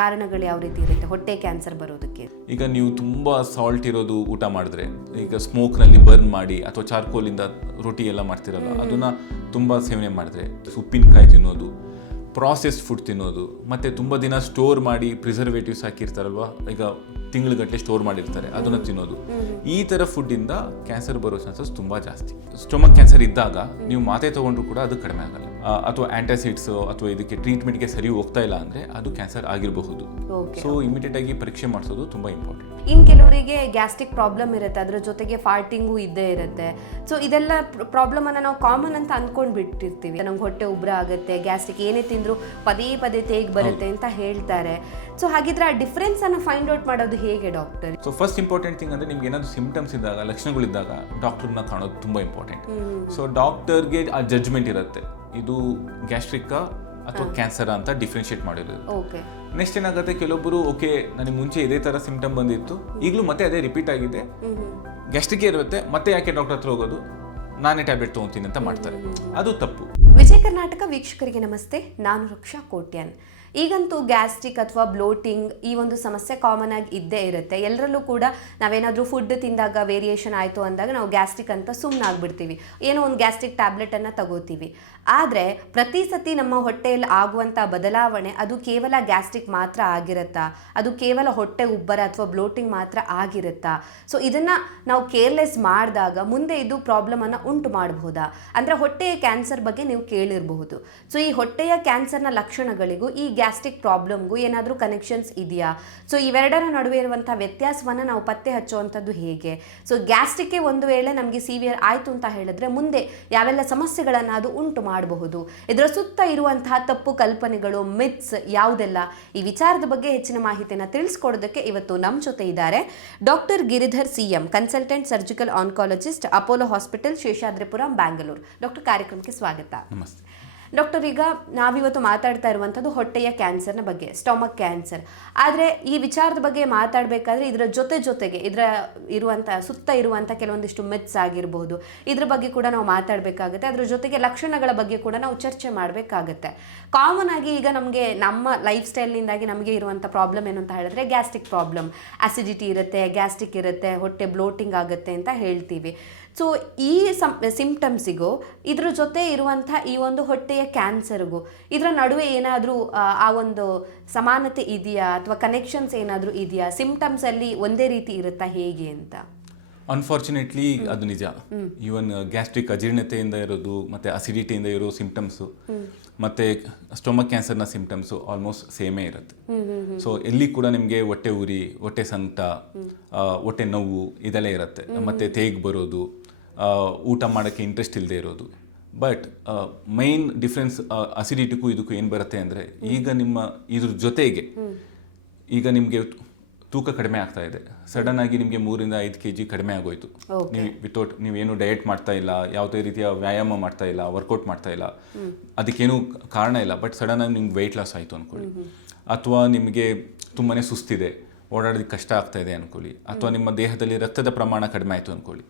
ಕಾರಣಗಳು ಯಾವ ರೀತಿ ಇರುತ್ತೆ? ಹೊಟ್ಟೆ ಕ್ಯಾನ್ಸರ್ ಬರೋದಕ್ಕೆ. ಈಗ ನೀವು ತುಂಬ ಸಾಲ್ಟ್ ಇರೋದು ಊಟ ಮಾಡಿದ್ರೆ ಈಗ ಸ್ಮೋಕ್ನಲ್ಲಿ ಬರ್ನ್ ಮಾಡಿ ಅಥವಾ ಚಾರ್ಕೋಲಿಂದ ರೊಟ್ಟಿ ಎಲ್ಲ ಮಾಡ್ತಿರಲ್ಲ ಅದನ್ನ ತುಂಬ ಸೇವನೆ ಮಾಡಿದ್ರೆ ಉಪ್ಪಿನಕಾಯಿ ತಿನ್ನೋದು ಪ್ರಾಸೆಸ್ ಫುಡ್ ತಿನ್ನೋದು ಮತ್ತು ತುಂಬ ದಿನ ಸ್ಟೋರ್ ಮಾಡಿ ಪ್ರಿಸರ್ವೇಟಿವ್ಸ್ ಹಾಕಿರ್ತಾರಲ್ವ ಈಗ ತಿಂಗಳುಗಟ್ಟಲೆ ಸ್ಟೋರ್ ಮಾಡಿರ್ತಾರೆ ಅದನ್ನ ತಿನ್ನೋದು. ಈ ಥರ ಫುಡ್ಡಿಂದ ಕ್ಯಾನ್ಸರ್ ಬರೋ ಚಾನ್ಸಸ್ ತುಂಬ ಜಾಸ್ತಿ. ಸ್ಟೊಮಕ್ ಕ್ಯಾನ್ಸರ್ ಇದ್ದಾಗ ನೀವು ಮಾತೆ ತಗೊಂಡ್ರು ಕೂಡ ಅದು ಕಡಿಮೆ ಆಗಲ್ಲ. ಅಥವಾ ಆಂಟಾಸಿಡ್ಸ್ ಅಥವಾ ಇದಕ್ಕೆ ಟ್ರೀಟ್ಮೆಂಟ್ಗೆ ಸರಿ ಹೋಗ್ತಾ ಇಲ್ಲ ಅಂದರೆ ಅದು ಕ್ಯಾನ್ಸರ್ ಆಗಿರಬಹುದು. ಸೊ ಇಮಿಡಿಯೇಟ್ ಆಗಿ ಪರೀಕ್ಷೆ ಮಾಡಿಸೋದು ತುಂಬ ಇಂಪಾರ್ಟೆಂಟ್ ಇನ್ನು ಕೆಲವರಿಗೆ ಗ್ಯಾಸ್ಟ್ರಿಕ್ ಪ್ರಾಬ್ಲಮ್ ಇರುತ್ತೆ ಅದರ ಜೊತೆಗೆ ಫಾರ್ಟಿಂಗು ಇದ್ದೇ ಇರುತ್ತೆ. ಸೊ ಇದೆಲ್ಲ ಪ್ರಾಬ್ಲಮನ್ನು ನಾವು ಕಾಮನ್ ಅಂತ ಅಂದ್ಕೊಂಡು ಬಿಟ್ಟಿರ್ತೀವಿ ನಮ್ಗೆ ಹೊಟ್ಟೆ ಉಬ್ರ ಆಗುತ್ತೆ ಗ್ಯಾಸ್ಟ್ರಿಕ್ ಏನೇ ತಿಂದರೂ ಪದೇ ಪದೇ ತೇಗ್ ಬರುತ್ತೆ ಅಂತ ಹೇಳ್ತಾರೆ. ಸೊ ಹಾಗಿದ್ರೆ ಆ ಡಿಫ್ರೆನ್ಸ್ ಅನ್ನು ಫೈಂಡ್ ಔಟ್ ಮಾಡೋದು ಹೇಗೆ doctor so first important thing ಅಂದರೆ ನಿಮ್ಗೆ ಏನಾದರೂ ಸಿಂಪ್ಟಮ್ಸ್ ಇದ್ದಾಗ ಲಕ್ಷಣಗಳಿದ್ದಾಗ ಡಾಕ್ಟರ್ನ ಕಾಣೋದು ತುಂಬ ಇಂಪಾರ್ಟೆಂಟ್ ಸೊ ಡಾಕ್ಟರ್ಗೆ ಆ ಜಡ್ಜ್ಮೆಂಟ್ ಇರುತ್ತೆ. ಇದು ಗ್ಯಾಸ್ಟ್ರಿಕ್ ಅಥವಾ ಕ್ಯಾನ್ಸರ್ ಅಂತ ಡಿಫ್ರೆನ್ಶಿಯೇಟ್ ಮಾಡಿರೋದು. ಓಕೆ ನೆಕ್ಸ್ಟ್ ಏನಾಗುತ್ತೆ ಕೆಲವೊಬ್ಬರು ಓಕೆ ನನಗೆ ಮುಂಚೆ ಇದೇ ಥರ ಸಿಂಪ್ಟಮ್ ಬಂದಿತ್ತು. ಈಗಲೂ ಮತ್ತೆ ಅದೇ ರಿಪೀಟ್ ಆಗಿದೆ. ಗ್ಯಾಸ್ಟ್ರಿಕ್ ಇರುತ್ತೆ ಮತ್ತೆ ಯಾಕೆ ಡಾಕ್ಟರ್ ಹತ್ರ ಹೋಗೋದು? ನಾನೇ ಟ್ಯಾಬ್ಲೆಟ್ ತೊಗೊತೀನಿ ಅಂತ ಮಾಡ್ತಾರೆ. ಅದು ತಪ್ಪು. ವಿಜಯ ಕರ್ನಾಟಕ ವೀಕ್ಷಕರಿಗೆ ನಮಸ್ತೆ. ನಾನು ರಕ್ಷಾ ಕೋಟ್ಯಾನ್. ಈಗಂತೂ ಗ್ಯಾಸ್ಟ್ರಿಕ್ ಅಥವಾ ಬ್ಲೋಟಿಂಗ್ ಈ ಒಂದು ಸಮಸ್ಯೆ ಕಾಮನ್ ಆಗಿ ಇದ್ದೇ ಇರುತ್ತೆ. ಎಲ್ಲರಲ್ಲೂ ಕೂಡ ನಾವೇನಾದರೂ ಫುಡ್ ತಿಂದಾಗ ವೇರಿಯೇಷನ್ ಆಯಿತು ಅಂದಾಗ ನಾವು ಗ್ಯಾಸ್ಟ್ರಿಕ್ ಅಂತ ಸುಮ್ಮನೆ ಆಗ್ಬಿಡ್ತೀವಿ ಏನೋ ಒಂದು ಗ್ಯಾಸ್ಟ್ರಿಕ್ ಟ್ಯಾಬ್ಲೆಟನ್ನು ತಗೋತೀವಿ. ಆದರೆ ಪ್ರತಿ ಸತಿ ನಮ್ಮ ಹೊಟ್ಟೆಯಲ್ಲಿ ಆಗುವಂಥ ಬದಲಾವಣೆ ಅದು ಕೇವಲ ಗ್ಯಾಸ್ಟ್ರಿಕ್ ಮಾತ್ರ ಆಗಿರುತ್ತಾ? ಅದು ಕೇವಲ ಹೊಟ್ಟೆ ಉಬ್ಬರ ಅಥವಾ ಬ್ಲೋಟಿಂಗ್ ಮಾತ್ರ ಆಗಿರುತ್ತಾ? ಸೊ ಇದನ್ನು ನಾವು ಕೇರ್ಲೆಸ್ ಮಾಡಿದಾಗ ಮುಂದೆ ಇದು ಪ್ರಾಬ್ಲಮನ್ನು ಉಂಟು ಮಾಡಬಹುದಾ ಅಂದರೆ ಹೊಟ್ಟೆಯ ಕ್ಯಾನ್ಸರ್ ಬಗ್ಗೆ ನೀವು ಕೇಳಿರಬಹುದು. ಸೊ ಈ ಹೊಟ್ಟೆಯ ಕ್ಯಾನ್ಸರ್ನ ಲಕ್ಷಣಗಳಿಗೂ, ಈ ಗ್ಯಾಸ್ಟ್ರಿಕ್ ಪ್ರಾಬ್ಲಮ್ಗೂ ಏನಾದರೂ ಕನೆಕ್ಷನ್ಸ್ ಇದೆಯಾ? ಸೊ ಇವೆರಡರ ನಡುವೆ ಇರುವಂಥ ವ್ಯತ್ಯಾಸವನ್ನು ನಾವು ಪತ್ತೆ ಹಚ್ಚುವಂಥದ್ದು ಹೇಗೆ? ಸೊ ಗ್ಯಾಸ್ಟ್ರಿಕ್ಗೆ ಒಂದು ವೇಳೆ ನಮಗೆ ಸಿವಿಯರ್ ಆಯಿತು ಅಂತ ಹೇಳಿದ್ರೆ ಮುಂದೆ ಯಾವೆಲ್ಲ ಸಮಸ್ಯೆಗಳನ್ನು ಅದು ಉಂಟು ಮಾಡಬಹುದು. ಇದರ ಸುತ್ತ ಇರುವಂತಹ ತಪ್ಪು ಕಲ್ಪನೆಗಳು ಮಿತ್ಸ್ ಯಾವುದೆಲ್ಲ? ಈ ವಿಚಾರದ ಬಗ್ಗೆ ಹೆಚ್ಚಿನ ಮಾಹಿತಿಯನ್ನು ತಿಳಿಸ್ಕೊಡೋದಕ್ಕೆ ಇವತ್ತು ನಮ್ಮ ಜೊತೆ ಇದ್ದಾರೆ doctor Giridhar C M consultant surgical oncologist Apollo hospital Seshadripuram Bangalore doctor ಕಾರ್ಯಕ್ರಮಕ್ಕೆ ಸ್ವಾಗತ. ನಮಸ್ತೆ. ಡಾಕ್ಟರ್ ಈಗ ನಾವಿವತ್ತು ಮಾತಾಡ್ತಾ ಇರುವಂಥದ್ದು ಹೊಟ್ಟೆಯ ಕ್ಯಾನ್ಸರ್ನ ಬಗ್ಗೆ ಸ್ಟೊಮಕ್ ಕ್ಯಾನ್ಸರ್ ಆದರೆ ಈ ವಿಚಾರದ ಬಗ್ಗೆ ಮಾತಾಡಬೇಕಾದ್ರೆ ಇದರ ಜೊತೆ ಜೊತೆಗೆ ಇದರ ಇರುವಂಥ, ಸುತ್ತ ಇರುವಂಥ ಕೆಲವೊಂದಿಷ್ಟು ಮೆತ್ಸ್ ಆಗಿರ್ಬೋದು. ಇದ್ರ ಬಗ್ಗೆ ಕೂಡ ನಾವು ಮಾತಾಡಬೇಕಾಗುತ್ತೆ. ಅದ್ರ ಜೊತೆಗೆ ಲಕ್ಷಣಗಳ ಬಗ್ಗೆ ಕೂಡ ನಾವು ಚರ್ಚೆ ಮಾಡಬೇಕಾಗುತ್ತೆ. ಕಾಮನ್ ಆಗಿ ಈಗ ನಮಗೆ ನಮ್ಮ ಲೈಫ್ ಸ್ಟೈಲ್ನಿಂದಾಗಿ ನಮಗೆ ಇರುವಂಥ ಪ್ರಾಬ್ಲಮ್ ಏನು ಅಂತ ಹೇಳಿದ್ರೆ ಗ್ಯಾಸ್ಟ್ರಿಕ್ ಪ್ರಾಬ್ಲಮ್ ಆಸಿಡಿಟಿ ಇರುತ್ತೆ ಗ್ಯಾಸ್ಟ್ರಿಕ್ ಇರುತ್ತೆ, ಹೊಟ್ಟೆ ಬ್ಲೋಟಿಂಗ್ ಆಗುತ್ತೆ ಅಂತ ಹೇಳ್ತೀವಿ. ಸೊ ಈ ಸಿಂಪ್ಟಮ್ಸಿಗೂ ಇದ್ರ ಜೊತೆ ಇರುವಂಥ ಈ ಒಂದು ಹೊಟ್ಟೆಯ ಕ್ಯಾನ್ಸರ್ಗೂ ಇದರ ನಡುವೆ ಏನಾದರೂ ಆ ಒಂದು ಸಮಾನತೆ ಇದೆಯಾ ಅಥವಾ ಕನೆಕ್ಷನ್ಸ್ ಏನಾದರೂ ಇದೆಯಾ? ಸಿಂಪ್ಟಮ್ಸಲ್ಲಿ ಒಂದೇ ರೀತಿ ಇರುತ್ತಾ ಹೇಗೆ ಅಂತ? ಅನ್ಫಾರ್ಚುನೇಟ್ಲಿ ಅದು ನಿಜ. ಈವನ್ ಗ್ಯಾಸ್ಟ್ರಿಕ್ ಅಜೀರ್ಣತೆಯಿಂದ ಇರೋದು ಮತ್ತೆ ಅಸಿಡಿಟಿಯಿಂದ ಇರೋ ಸಿಂಪ್ಟಮ್ಸ್ ಮತ್ತೆ ಸ್ಟೊಮಕ್ ಕ್ಯಾನ್ಸರ್ನ ಸಿಂಪ್ಟಮ್ಸ್ ಆಲ್ಮೋಸ್ಟ್ ಸೇಮೇ ಇರುತ್ತೆ. ಸೊ ಎಲ್ಲಿ ಕೂಡ ನಿಮಗೆ ಹೊಟ್ಟೆ ಉರಿ ಹೊಟ್ಟೆ ಸಂತ ಹೊಟ್ಟೆ ನೋವು ಇದೆಲ್ಲ ಇರುತ್ತೆ. ಮತ್ತೆ ತೇಗ್ ಬರೋದು ಊಟ ಮಾಡೋಕ್ಕೆ ಇಂಟ್ರೆಸ್ಟ್ ಇಲ್ಲದೆ ಇರೋದು. ಬಟ್ ಮೈನ್ ಡಿಫ್ರೆನ್ಸ್ ಅಸಿಡಿಟಿಗೂ ಇದಕ್ಕೂ ಏನು ಬರುತ್ತೆ ಅಂದರೆ ಈಗ ನಿಮ್ಮ ಇದ್ರ ಜೊತೆಗೆ ಈಗ ನಿಮಗೆ ತೂಕ ಕಡಿಮೆ ಆಗ್ತಾ ಇದೆ. ಸಡನ್ ಆಗಿ ನಿಮಗೆ ಮೂರಿಂದ ಐದು ಕೆ ಜಿ ಕಡಿಮೆ ಆಗೋಯ್ತು. ನೀವು ವಿತೌಟ್ ನೀವೇನು ಡಯಟ್ ಮಾಡ್ತಾ ಇಲ್ಲ ಯಾವುದೇ ರೀತಿಯ ವ್ಯಾಯಾಮ ಮಾಡ್ತಾ ಇಲ್ಲ ವರ್ಕೌಟ್ ಮಾಡ್ತಾ ಇಲ್ಲ ಅದಕ್ಕೇನು ಕಾರಣ ಇಲ್ಲ. ಬಟ್ ಸಡನ್ ಆಗಿ ನಿಮ್ಗೆ ವೆಯ್ಟ್ ಲಾಸ್ ಆಯಿತು ಅಂದ್ಕೊಳ್ಳಿ ಅಥವಾ ನಿಮಗೆ ತುಂಬಾ ಸುಸ್ತಿದೆ ಓಡಾಡೋದಕ್ಕೆ ಕಷ್ಟ ಆಗ್ತಾ ಇದೆ ಅಂದ್ಕೊಳ್ಳಿ ಅಥವಾ ನಿಮ್ಮ ದೇಹದಲ್ಲಿ ರಕ್ತದ ಪ್ರಮಾಣ ಕಡಿಮೆ ಆಯಿತು ಅಂದ್ಕೊಳ್ಳಿ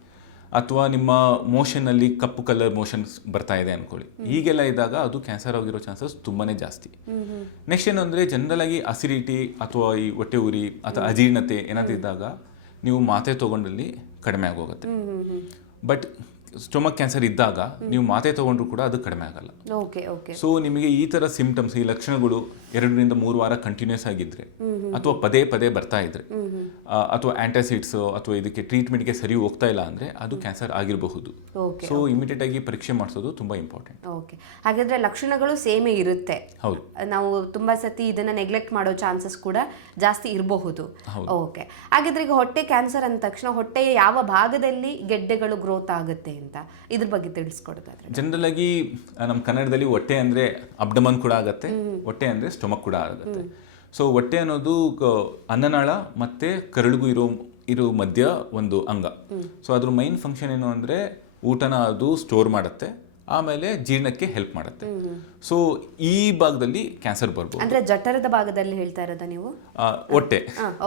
ಅಥವಾ ನಿಮ್ಮ ಮೋಷನಲ್ಲಿ ಕಪ್ಪು ಕಲರ್ ಮೋಷನ್ಸ್ ಬರ್ತಾ ಇದೆ ಅಂದ್ಕೊಳ್ಳಿ ಹೀಗೆಲ್ಲ ಇದ್ದಾಗ ಅದು ಕ್ಯಾನ್ಸರ್ ಆಗಿರೋ ಚಾನ್ಸಸ್ ತುಂಬಾ ಜಾಸ್ತಿ. ನೆಕ್ಸ್ಟ್ ಏನು ಅಂದರೆ ಜನರಲ್ ಆಗಿ ಅಸಿಡಿಟಿ ಅಥವಾ ಈ ಹೊಟ್ಟೆ ಉರಿ ಅಥವಾ ಅಜೀರ್ಣತೆ ಏನಾದ್ರು ಇದ್ದಾಗ ನೀವು ಮಾತ್ರೆ ತಗೊಂಡಲ್ಲಿ ಕಡಿಮೆ ಆಗೋಗುತ್ತೆ. ಬಟ್ ಸ್ಟೊಮಕ್ ಕ್ಯಾನ್ಸರ್ ಇದ್ದಾಗ ನೀವು ಮಾತೆ ತಗೊಂಡ್ರು ಕೂಡ ಅದು ಕಡಿಮೆ ಆಗಲ್ಲ. ಓಕೆ ಓಕೆ ಸೊ ನಿಮಗೆ ಈ ತರ ಸಿಂಪ್ಟಮ್ಸ್ ಈ ಲಕ್ಷಣಗಳು ಎರಡರಿಂದ ಮೂರು ವಾರ ಕಂಟಿನ್ಯೂಸ್ ಆಗಿದ್ರೆ ಅಥವಾ ಪದೇ ಪದೇ ಬರ್ತಾ ಇದ್ರೆ ಅಥವಾ ಆಂಟಾಸಿಡ್ಸ್ ಅಥವಾ ಇದಕ್ಕೆ ಟ್ರೀಟ್ಮೆಂಟ್ಗೆ ಸರಿ ಹೋಗ್ತಾ ಇಲ್ಲ ಅಂದ್ರೆ ಅದು ಕ್ಯಾನ್ಸರ್ ಆಗಿರಬಹುದು. ಓಕೆ ಸೊ ಇಮಿಡಿಯೇಟ್ ಆಗಿ ಪರೀಕ್ಷೆ ಮಾಡಿಸೋದು ತುಂಬಾ ಇಂಪಾರ್ಟೆಂಟ್ ಓಕೆ ಹಾಗಾದ್ರೆ ಲಕ್ಷಣಗಳು ಸೇಮೇ ಇರುತ್ತೆ. ಹೌದು. ನಾವು ತುಂಬಾ ಸತಿ ಇದನ್ನ ನೆಗ್ಲೆಕ್ಟ್ ಮಾಡೋ ಚಾನ್ಸಸ್ ಕೂಡ ಜಾಸ್ತಿ ಇರಬಹುದು. ಓಕೆ ಹಾಗಿದ್ರೆ ಈಗ ಹೊಟ್ಟೆ ಕ್ಯಾನ್ಸರ್ ಅಂದ ತಕ್ಷಣ ಹೊಟ್ಟೆಯ ಯಾವ ಭಾಗದಲ್ಲಿ ಗೆಡ್ಡೆಗಳು ಗ್ರೋತ್ ಆಗುತ್ತೆ? ಅಂತ ಇದ್ರ ಬಗ್ಗೆ ತಿಳಿಸ್ಕೊಡೋದಾದ್ರೆ. ಜನರಲ್ ಆಗಿ ನಮ್ಮ ಕನ್ನಡದಲ್ಲಿ ಹೊಟ್ಟೆ ಅಂದರೆ ಅಬ್ಡಮನ್ ಕೂಡ ಆಗುತ್ತೆ ಹೊಟ್ಟೆ ಅಂದರೆ ಸ್ಟೊಮಕ್ ಕೂಡ ಆಗುತ್ತೆ. ಸೊ ಹೊಟ್ಟೆ ಅನ್ನೋದು ಅನ್ನನಾಳ ಮತ್ತೆ ಕರಳಿಗೂ ಇರೋ ಇರೋ ಮಧ್ಯ ಒಂದು ಅಂಗ. ಸೊ ಅದ್ರ ಮೈನ್ ಫಂಕ್ಷನ್ ಏನು ಅಂದರೆ ಊಟನ ಅದು ಸ್ಟೋರ್ ಮಾಡುತ್ತೆ ಆಮೇಲೆ ಜೀರ್ಣಕ್ಕೆ ಹೆಲ್ಪ್ ಮಾಡುತ್ತೆ. ಸೊ ಈ ಭಾಗದಲ್ಲಿ ಕ್ಯಾನ್ಸರ್ ಬರ್ಬೋದು. ಅಂದ್ರೆ ಜಠರದ ಭಾಗದಲ್ಲಿ ಹೇಳ್ತಾ ಇರೋದ ನೀವು? ಹೊಟ್ಟೆ.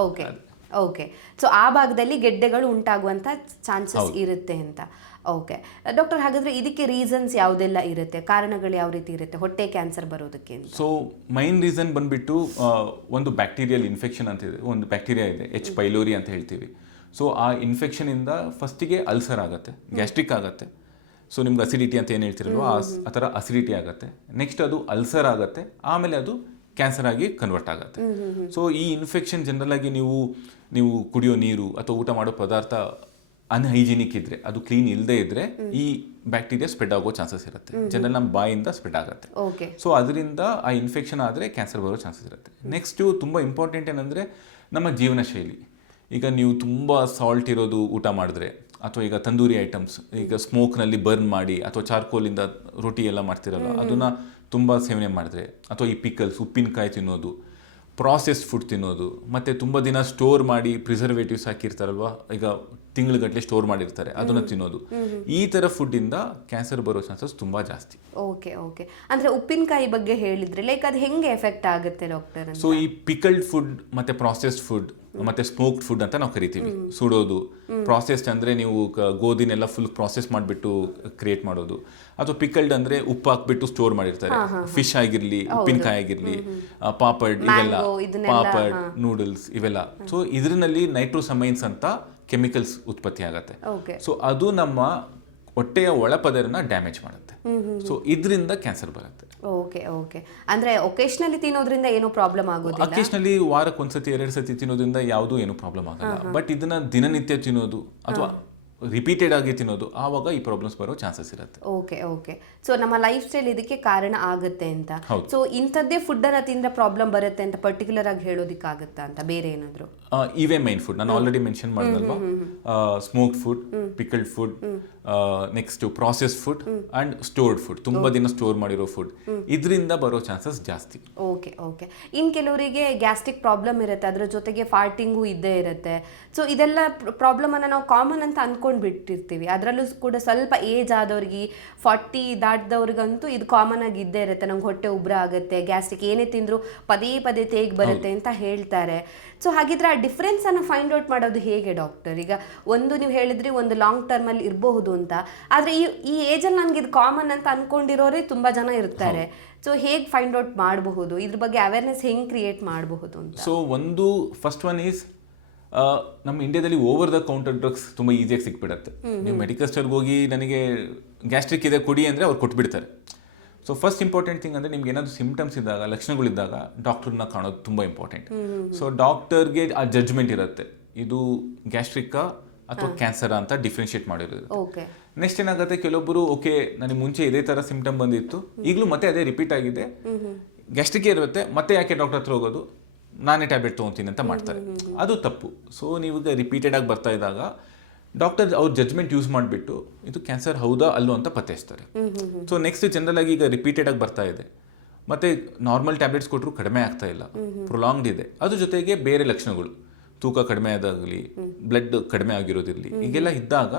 ಓಕೆ ಓಕೆ ಸೊ ಆ ಭಾಗದಲ್ಲಿ ಗೆಡ್ಡೆಗಳು ಉಂಟಾಗುವಂತ ಚಾನ್ಸಸ್ ಇರುತ್ತೆ ಅಂತ. ಓಕೆ ಡಾಕ್ಟರ್ ಹಾಗಾದ್ರೆ ಇದಕ್ಕೆ ರೀಸನ್ಸ್ ಯಾವುದೆಲ್ಲ ಇರುತ್ತೆ? ಕಾರಣಗಳು ಯಾವ ರೀತಿ ಇರುತ್ತೆ? ಹೊಟ್ಟೆ ಕ್ಯಾನ್ಸರ್ ಬರೋದಕ್ಕೆ ಸೊ ಮೈನ್ ರೀಸನ್ ಬಂದ್ಬಿಟ್ಟು ಒಂದು ಬ್ಯಾಕ್ಟೀರಿಯಲ್ ಇನ್ಫೆಕ್ಷನ್ ಅಂತ ಇದೆ. ಒಂದು ಬ್ಯಾಕ್ಟೀರಿಯಾ ಇದೆ. ಎಚ್ ಪೈಲೋರಿ ಅಂತ ಹೇಳ್ತೀವಿ. ಸೊ ಆ ಇನ್ಫೆಕ್ಷನಿಂದ ಫಸ್ಟಿಗೆ ಅಲ್ಸರ್ ಆಗುತ್ತೆ. ಗ್ಯಾಸ್ಟ್ರಿಕ್ ಆಗುತ್ತೆ. ಸೊ ನಿಮ್ಗೆ ಅಸಿಡಿಟಿ ಅಂತ ಏನು ಹೇಳ್ತಿರಲ್ವ ಆ ಥರ ಅಸಿಡಿಟಿ ಆಗುತ್ತೆ. ನೆಕ್ಸ್ಟ್ ಅದು ಅಲ್ಸರ್ ಆಗುತ್ತೆ. ಆಮೇಲೆ ಅದು ಕ್ಯಾನ್ಸರ್ ಆಗಿ ಕನ್ವರ್ಟ್ ಆಗುತ್ತೆ. ಸೊ ಈ ಇನ್ಫೆಕ್ಷನ್ ಜನರಲ್ ಆಗಿ ನೀವು ನೀವು ಕುಡಿಯೋ ನೀರು ಅಥವಾ ಊಟ ಮಾಡೋ ಪದಾರ್ಥ ಅನ್ಹೈಜಿನಿಕ್ ಇದ್ರೆ ಅದು ಕ್ಲೀನ್ ಇಲ್ಲದೆ ಇದ್ರೆ ಈ ಬ್ಯಾಕ್ಟೀರಿಯಾ ಸ್ಪ್ರೆಡ್ ಆಗೋ ಚಾನ್ಸಸ್ ಇರುತ್ತೆ. ಜನರಲ್ ನಮ್ಮ ಬಾಯಿಂದ ಸ್ಪ್ರೆಡ್ ಆಗುತ್ತೆ. ಓಕೆ ಸೊ ಅದರಿಂದ ಆ ಇನ್ಫೆಕ್ಷನ್ ಆದರೆ ಕ್ಯಾನ್ಸರ್ ಬರೋ ಚಾನ್ಸಸ್ ಇರುತ್ತೆ. ನೆಕ್ಸ್ಟು ತುಂಬ ಇಂಪಾರ್ಟೆಂಟ್ ಏನಂದರೆ ನಮ್ಮ ಜೀವನ ಶೈಲಿ. ಈಗ ನೀವು ತುಂಬ ಸಾಲ್ಟ್ ಇರೋದು ಊಟ ಮಾಡಿದ್ರೆ ಅಥವಾ ಈಗ ತಂದೂರಿ ಐಟಮ್ಸ್ ಈಗ ಸ್ಮೋಕ್ನಲ್ಲಿ ಬರ್ನ್ ಮಾಡಿ ಅಥವಾ ಚಾರ್ಕೋಲಿಂದ ರೊಟ್ಟಿ ಎಲ್ಲ ಮಾಡ್ತಿರಲ್ಲ ಅದನ್ನು ತುಂಬ ಸೇವನೆ ಮಾಡಿದ್ರೆ ಅಥವಾ ಈ ಪಿಕಲ್ಸ್ ಉಪ್ಪಿನಕಾಯಿ ತಿನ್ನೋದು ಪ್ರಾಸೆಸ್ಡ್ ಫುಡ್ ತಿನ್ನೋದು ಮತ್ತು ತುಂಬ ದಿನ ಸ್ಟೋರ್ ಮಾಡಿ ಪ್ರಿಸರ್ವೇಟಿವ್ಸ್ ಹಾಕಿರ್ತಾರಲ್ವ ಈಗ ತಿಂಗಳುಗಟ್ಟಲೆ ಸ್ಟೋರ್ ಮಾಡಿರ್ತಾರೆ ಅದನ್ನ ತಿನ್ನೋದು. ಈ ತರ ಫುಡ್ ಇಂದ ಕ್ಯಾನ್ಸರ್ ಬರೋ ಚಾನ್ಸಸ್ ತುಂಬಾ ಜಾಸ್ತಿ. ಓಕೆ ಓಕೆ ಅಂದ್ರೆ ಉಪ್ಪಿನಕಾಯಿ ಬಗ್ಗೆ ಹೇಳಿದ್ರೆ ಲೈಕ್ ಅದು ಹೆಂಗೆ ಎಫೆಕ್ಟ್ ಆಗುತ್ತೆ ಡಾಕ್ಟರ್ ಸೊ ಈ ಪಿಕಲ್ಡ್ ಫುಡ್ ಮತ್ತೆ ಪ್ರಾಸೆಸ್ಡ್ ಫುಡ್ ಮತ್ತೆ ಸ್ಮೋಕ್ಡ್ ಫುಡ್ ಅಂತ ನಾವು ಕರಿತೀವಿ ಸುಡೋದು. ಪ್ರಾಸೆಸ್ಡ್ ಅಂದ್ರೆ ನೀವು ಗೋಧಿನ ಗೋಧಿನೆಲ್ಲ ಫುಲ್ ಪ್ರಾಸೆಸ್ ಮಾಡಿಬಿಟ್ಟು ಕ್ರಿಯೇಟ್ ಮಾಡೋದು. ಅಥವಾ ಪಿಕಲ್ಡ್ ಅಂದ್ರೆ ಉಪ್ಪು ಹಾಕ್ಬಿಟ್ಟು ಸ್ಟೋರ್ ಮಾಡಿರ್ತಾರೆ. ಫಿಶ್ ಆಗಿರ್ಲಿ ಉಪ್ಪಿನಕಾಯಿ ಆಗಿರ್ಲಿ ಪಾಪಡ್ ಇವೆಲ್ಲ ಪಾಪಡ್ ನೂಡಲ್ಸ್ ಇವೆಲ್ಲ. ಸೊ ಇದ್ರಲ್ಲಿ ನೈಟ್ರೋಸಮೈನ್ಸ್ ಅಂತ ಕೆಮಿಕಲ್ಸ್ ಉತ್ಪತ್ತಿ ಆಗುತ್ತೆ. ಓಕೆ ಸೊ ಅದು ನಮ್ಮ ಹೊಟ್ಟೆಯ ಒಳಪದರನ್ನ ಡ್ಯಾಮೇಜ್ ಮಾಡುತ್ತೆ. ಸೊ ಇದರಿಂದ ಕ್ಯಾನ್ಸರ್ ಬರುತ್ತೆ. ಓಕೆ ಓಕೆ ಅಂದ್ರೆ ಒಕೇಶನಲಿ ತಿನ್ನೋದ್ರಿಂದ ಏನೋ ಪ್ರಾಬ್ಲಮ್ ಆಗೋದಿಲ್ಲ? ಅಕೇಶ್ನಲಿ ವಾರಕ್ಕೆ ಒಂದ್ಸತಿ ಎರಡು ಸತಿ ತಿನ್ನೋದ್ರಿಂದ ಯಾವುದೂ ಏನು ಪ್ರಾಬ್ಲಮ್ ಆಗಲ್ಲ. ಬಟ್ ಇದನ್ನ ದಿನನಿತ್ಯ ತಿನ್ನೋದು ಅಥವಾ ರಿಪೀಟೆಡ್ ಆಗಿ ತಿನ್ನೋದು ಆವಾಗ ಈ ಪ್ರಾಬ್ಲಮ್ಸ್ ಬರೋ ಚಾನ್ಸಸ್ ಇರುತ್ತೆ. ಓಕೆ ಓಕೆ ಸೊ ನಮ್ಮ ಲೈಫ್ ಸ್ಟೈಲ್ ಇದಕ್ಕೆ ಕಾರಣ ಆಗುತ್ತೆ ಅಂತ. ಸೊ ಇಂಥದ್ದೇ ಫುಡ್ ಅನ್ನ ತಿಂದ್ರೆ ಪ್ರಾಬ್ಲಮ್ ಬರುತ್ತೆ ಅಂತ ಪರ್ಟಿಕ್ಯುಲರ್ ಆಗಿ ಹೇಳೋದಿಕ್ಕಾಗತ್ತಾ ಅಂತ? ಬೇರೆ ಏನಾದ್ರು? ಇವೇ ಮೈನ್ ಫುಡ್ ನಾನು already mention ಮಾಡಿದಲ್ವಾ smoked food pickled food next process food and stored food ತುಂಬಾ ದಿನ ಸ್ಟೋರ್ ಮಾಡಿರೋ ಫುಡ್ ಇದರಿಂದ ಬರೋ ಚಾನ್ಸಸ್ ಜಾಸ್ತಿ. ಓಕೆ ಓಕೆ ಇನ್ ಕೆಲವರಿಗೆ ಗ್ಯಾಸ್ಟ್ರಿಕ್ ಪ್ರಾಬ್ಲಮ್ ಇರುತ್ತೆ ಅದರ ಜೊತೆಗೆ ಫಾರ್ಟಿಂಗು ಇದ್ದೇ ಇರುತ್ತೆ. ಸೊ ಇದೆಲ್ಲ ಪ್ರಾಬ್ಲಮನ್ನು ನಾವು ಕಾಮನ್ ಅಂತ ಅಂದ್ಕೊಂಡು ಬಿಟ್ಟಿರ್ತೀವಿ. ಅದರಲ್ಲೂ ಕೂಡ ಸ್ವಲ್ಪ ಏಜ್ ಆದವ್ರಿಗೆ ಫಾರ್ಟಿ ದಾಟ್ದವ್ರಿಗಂತೂ ಇದು ಕಾಮನ್ ಆಗಿ ಇದ್ದೇ ಇರುತ್ತೆ. ನಮ್ಗೆ ಹೊಟ್ಟೆ ಉಬ್ರ ಆಗುತ್ತೆ ಗ್ಯಾಸ್ಟ್ರಿಕ್ ಏನೇ ತಿಂದರೂ ಪದೇ ಪದೇ ತೇಗ್ ಬರುತ್ತೆ ಅಂತ ಹೇಳ್ತಾರೆ. ಸೊ ಹಾಗಿದ್ರೆ ಆ ಡಿಫ್ರೆನ್ಸನ್ನು ಫೈಂಡ್ ಔಟ್ ಮಾಡೋದು ಹೇಗೆ ಡಾಕ್ಟರ್ ಈಗ ಒಂದು ನೀವು ಹೇಳಿದ್ರಿ ಒಂದು ಲಾಂಗ್ ಟರ್ಮಲ್ಲಿ ಇರಬಹುದು ಅಂತ. ಆದರೆ ಈ ಈ ಏಜಲ್ಲಿ ನನಗೆ ಇದು ಕಾಮನ್ ಅಂತ ಅಂದ್ಕೊಂಡಿರೋರೇ ತುಂಬ ಜನ ಇರ್ತಾರೆ. ಸೊ ಹೇಗೆ ಫೈಂಡ್ ಔಟ್ ಮಾಡಬಹುದು? ಇದ್ರ ಬಗ್ಗೆ ಅವೇರ್ನೆಸ್ ಹೆಂಗೆ ಕ್ರಿಯೇಟ್ ಮಾಡಬಹುದು ಅಂತ? ಸೊ ಒಂದು ಫಸ್ಟ್ ಒನ್ ಈಸ್ ನಮ್ಮ ಇಂಡಿಯಾದಲ್ಲಿ ಓವರ್ ದ ಕೌಂಟರ್ ಡ್ರಗ್ಸ್ ತುಂಬ ಈಸಿಯಾಗಿ ಸಿಕ್ಬಿಡುತ್ತೆ. ನೀವು ಮೆಡಿಕಲ್ ಸ್ಟೋರ್ಗೆ ಹೋಗಿ ನನಗೆ ಗ್ಯಾಸ್ಟ್ರಿಕ್ ಇದೆ ಕೊಡಿ ಅಂದರೆ ಅವ್ರು ಕೊಟ್ಬಿಡ್ತಾರೆ. ಸೊ ಫಸ್ಟ್ ಇಂಪಾರ್ಟೆಂಟ್ ಥಿಂಗ್ ಅಂದರೆ ನಿಮ್ಗೆ ಏನಾದರೂ ಸಿಂಪ್ಟಮ್ಸ್ ಇದ್ದಾಗ ಲಕ್ಷಣಗಳಿದ್ದಾಗ ಡಾಕ್ಟರ್ನ ಕಾಣೋದು ತುಂಬ ಇಂಪಾರ್ಟೆಂಟ್ ಸೊ ಡಾಕ್ಟರ್ಗೆ ಆ ಜಡ್ಜ್ಮೆಂಟ್ ಇರುತ್ತೆ. ಇದು ಗ್ಯಾಸ್ಟ್ರಿಕ್ಕಾ ಅಥವಾ ಕ್ಯಾನ್ಸರಾ ಅಂತ ಡಿಫ್ರೆನ್ಶಿಯೇಟ್ ಮಾಡಿರೋದು. ನೆಕ್ಸ್ಟ್ ಏನಾಗುತ್ತೆ? ಕೆಲವೊಬ್ಬರು ಓಕೆ ನನಗೆ ಮುಂಚೆ ಇದೇ ಥರ ಸಿಂಪ್ಟಮ್ ಬಂದಿತ್ತು. ಈಗಲೂ ಮತ್ತೆ ಅದೇ ರಿಪೀಟ್ ಆಗಿದೆ. ಗ್ಯಾಸ್ಟ್ರಿಕ್ ಇರುತ್ತೆ ಮತ್ತೆ ಯಾಕೆ ಡಾಕ್ಟರ್ ಹತ್ರ ಹೋಗೋದು? ನಾನೇ ಟ್ಯಾಬ್ಲೆಟ್ ತೊಗೊತೀನಿ ಅಂತ ಮಾಡ್ತಾರೆ. ಅದು ತಪ್ಪು. ಸೊ ನೀವು ಈಗ ರಿಪೀಟೆಡ್ ಆಗಿ ಬರ್ತಾ ಇದ್ದಾಗ ಡಾಕ್ಟರ್ ಅವ್ರ ಜಜ್ಮೆಂಟ್ ಯೂಸ್ ಮಾಡಿಬಿಟ್ಟು ಇದು ಕ್ಯಾನ್ಸರ್ ಹೌದಾ ಅಲ್ಲೋ ಅಂತ ಪತ್ತೆಸ್ತಾರೆ ಸೊ ನೆಕ್ಸ್ಟ್ ಜನರಲ್ ಆಗಿ ಈಗ ರಿಪೀಟೆಡ್ ಆಗಿ ಬರ್ತಾ ಇದೆ. ಮತ್ತೆ ನಾರ್ಮಲ್ ಟ್ಯಾಬ್ಲೆಟ್ಸ್ ಕೊಟ್ಟರು ಕಡಿಮೆ ಆಗ್ತಾ ಇಲ್ಲ. ಪ್ರೊಲಾಂಗ್ಡ್ ಇದೆ. ಅದ್ರ ಜೊತೆಗೆ ಬೇರೆ ಲಕ್ಷಣಗಳು. ತೂಕ ಕಡಿಮೆ ಆದಾಗಲಿ ಬ್ಲಡ್ ಕಡಿಮೆ ಆಗಿರೋದಿರಲಿ ಹೀಗೆಲ್ಲ ಇದ್ದಾಗ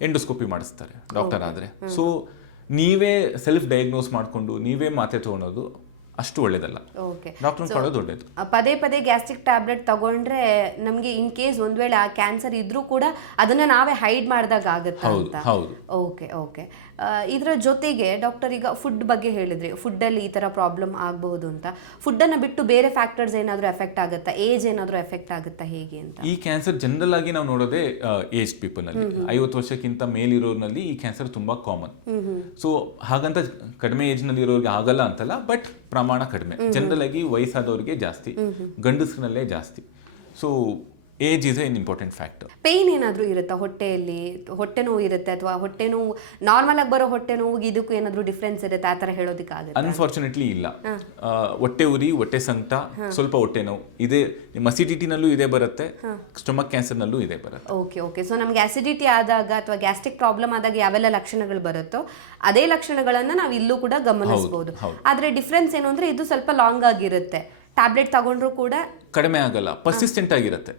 ಎಂಡೋಸ್ಕೋಪಿ ಮಾಡಿಸ್ತಾರೆ ಡಾಕ್ಟರ್ ಆದರೆ. ಸೊ ನೀವೇ ಸೆಲ್ಫ್ ಡಯಾಗ್ನೋಸ್ ಮಾಡಿಕೊಂಡು ನೀವೇ ಮಾತೆ ತೊಗೊಳೋದು ಅಷ್ಟು ಒಳ್ಳೇದಲ್ಲ. ಓಕೆ ಒಳ್ಳೇದು. ಪದೇ ಪದೇ ಗ್ಯಾಸ್ಟ್ರಿಕ್ ಟ್ಯಾಬ್ಲೆಟ್ ತಗೊಂಡ್ರೆ ನಮಗೆ ಇನ್ ಕೇಸ್ ಒಂದ್ ವೇಳೆ ಆ ಕ್ಯಾನ್ಸರ್ ಇದ್ರೂ ಕೂಡ ಅದನ್ನ ನಾವೇ ಹೈಡ್ ಮಾಡಿದಾಗ ಆಗುತ್ತೆ ಹೌದು ಅಂತ? ಹೌದು. ಓಕೆ ಓಕೆ ಇದರ ಜೊತೆಗೆ ಡಾಕ್ಟರ್ ಈಗ ಫುಡ್ ಬಗ್ಗೆ ಹೇಳಿದ್ರಿ. ಫುಡ್ಡಲ್ಲಿ ಈ ತರ ಪ್ರಾಬ್ಲಮ್ ಆಗಬಹುದು ಅಂತ. ಫುಡ್ಡನ್ನು ಬಿಟ್ಟು ಬೇರೆ ಫ್ಯಾಕ್ಟರ್ಸ್ ಏನಾದರೂ ಎಫೆಕ್ಟ್ ಆಗುತ್ತಾ? ಏಜ್ ಏನಾದರೂ ಎಫೆಕ್ಟ್ ಆಗುತ್ತಾ ಹೇಗೆ ಅಂತ? ಈ ಕ್ಯಾನ್ಸರ್ ಜನರಲ್ ಆಗಿ ನಾವು ನೋಡೋದೇ ಏಜ್ ಪೀಪಲ್ ಅಲ್ಲಿ ಐವತ್ತು ವರ್ಷಕ್ಕಿಂತ ಮೇಲಿರೋರ್ನಲ್ಲಿ ಈ ಕ್ಯಾನ್ಸರ್ ತುಂಬಾ ಕಾಮನ್ ಸೊ ಹಾಗಂತ ಕಡಿಮೆ ಏಜ್ನಲ್ಲಿ ಇರೋರಿಗೆ ಆಗಲ್ಲ ಅಂತಲ್ಲ ಬಟ್ ಪ್ರಮಾಣ ಕಡಿಮೆ. ಜನರಲ್ ಆಗಿ ವಯಸ್ಸಾದವರಿಗೆ ಜಾಸ್ತಿ ಗಂಡಸ್ರಲ್ಲೇ ಜಾಸ್ತಿ. So age is an important factor pain ಏನಾದರೂ ಇರುತ್ತಾ ಹೊಟ್ಟೆಯಲ್ಲಿ? ಹೊಟ್ಟೆ ನೋವು ಇರುತ್ತೆ ಅಥವಾ ಹೊಟ್ಟೆ ನೋವು ನಾರ್ಮಲ್ ಆಗಿ ಬರೋ ಹೊಟ್ಟೆ ನೋವು ಇದಕ್ಕೂ ಏನಾದರೂ ಡಿಫ್ರೆನ್ಸ್ ಇರುತ್ತೆ? ಆ ಥರ ಹೇಳೋದಕ್ಕಾಗುತ್ತೆ ಅನ್ಫಾರ್ಚುನೇಟ್ಲಿ ಇಲ್ಲ. ಆ, ಹೊಟ್ಟೆ ಉರಿ ಹೊಟ್ಟೆ ಸಂಕಟ ಸ್ವಲ್ಪ ಹೊಟ್ಟೆ ನೋವು. ಇದೇ ನಿಮ್ಮ ಅಸಿಡಿಟಿನಲ್ಲೂ ಇದೇ ಬರುತ್ತೆ ಸ್ಟೊಮಕ್ ಕ್ಯಾನ್ಸರ್ನಲ್ಲೂ ಇದೇ ಬರುತ್ತೆ. ಓಕೆ ಓಕೆ ಸೊ ನಮ್ಗೆ ಆಸಿಡಿಟಿ ಆದಾಗ ಅಥವಾ ಗ್ಯಾಸ್ಟ್ರಿಕ್ ಪ್ರಾಬ್ಲಮ್ ಆದಾಗ ಯಾವೆಲ್ಲ ಲಕ್ಷಣಗಳು ಬರುತ್ತೋ ಅದೇ ಲಕ್ಷಣಗಳನ್ನು ನಾವು ಇಲ್ಲೂ ಕೂಡ ಗಮನಿಸಬಹುದು ಹೌದು. ಆದರೆ ಡಿಫ್ರೆನ್ಸ್ ಏನು ಅಂದರೆ ಇದು ಸ್ವಲ್ಪ ಲಾಂಗ್ ಆಗಿರುತ್ತೆ. ಟ್ಯಾಬ್ಲೆಟ್ ತಗೊಂಡ್ರು ಕೂಡ ಕಡಿಮೆ ಆಗಲ್ಲ ಪರ್ಸಿಸ್ಟೆಂಟ್ ಆಗಿರುತ್ತೆ.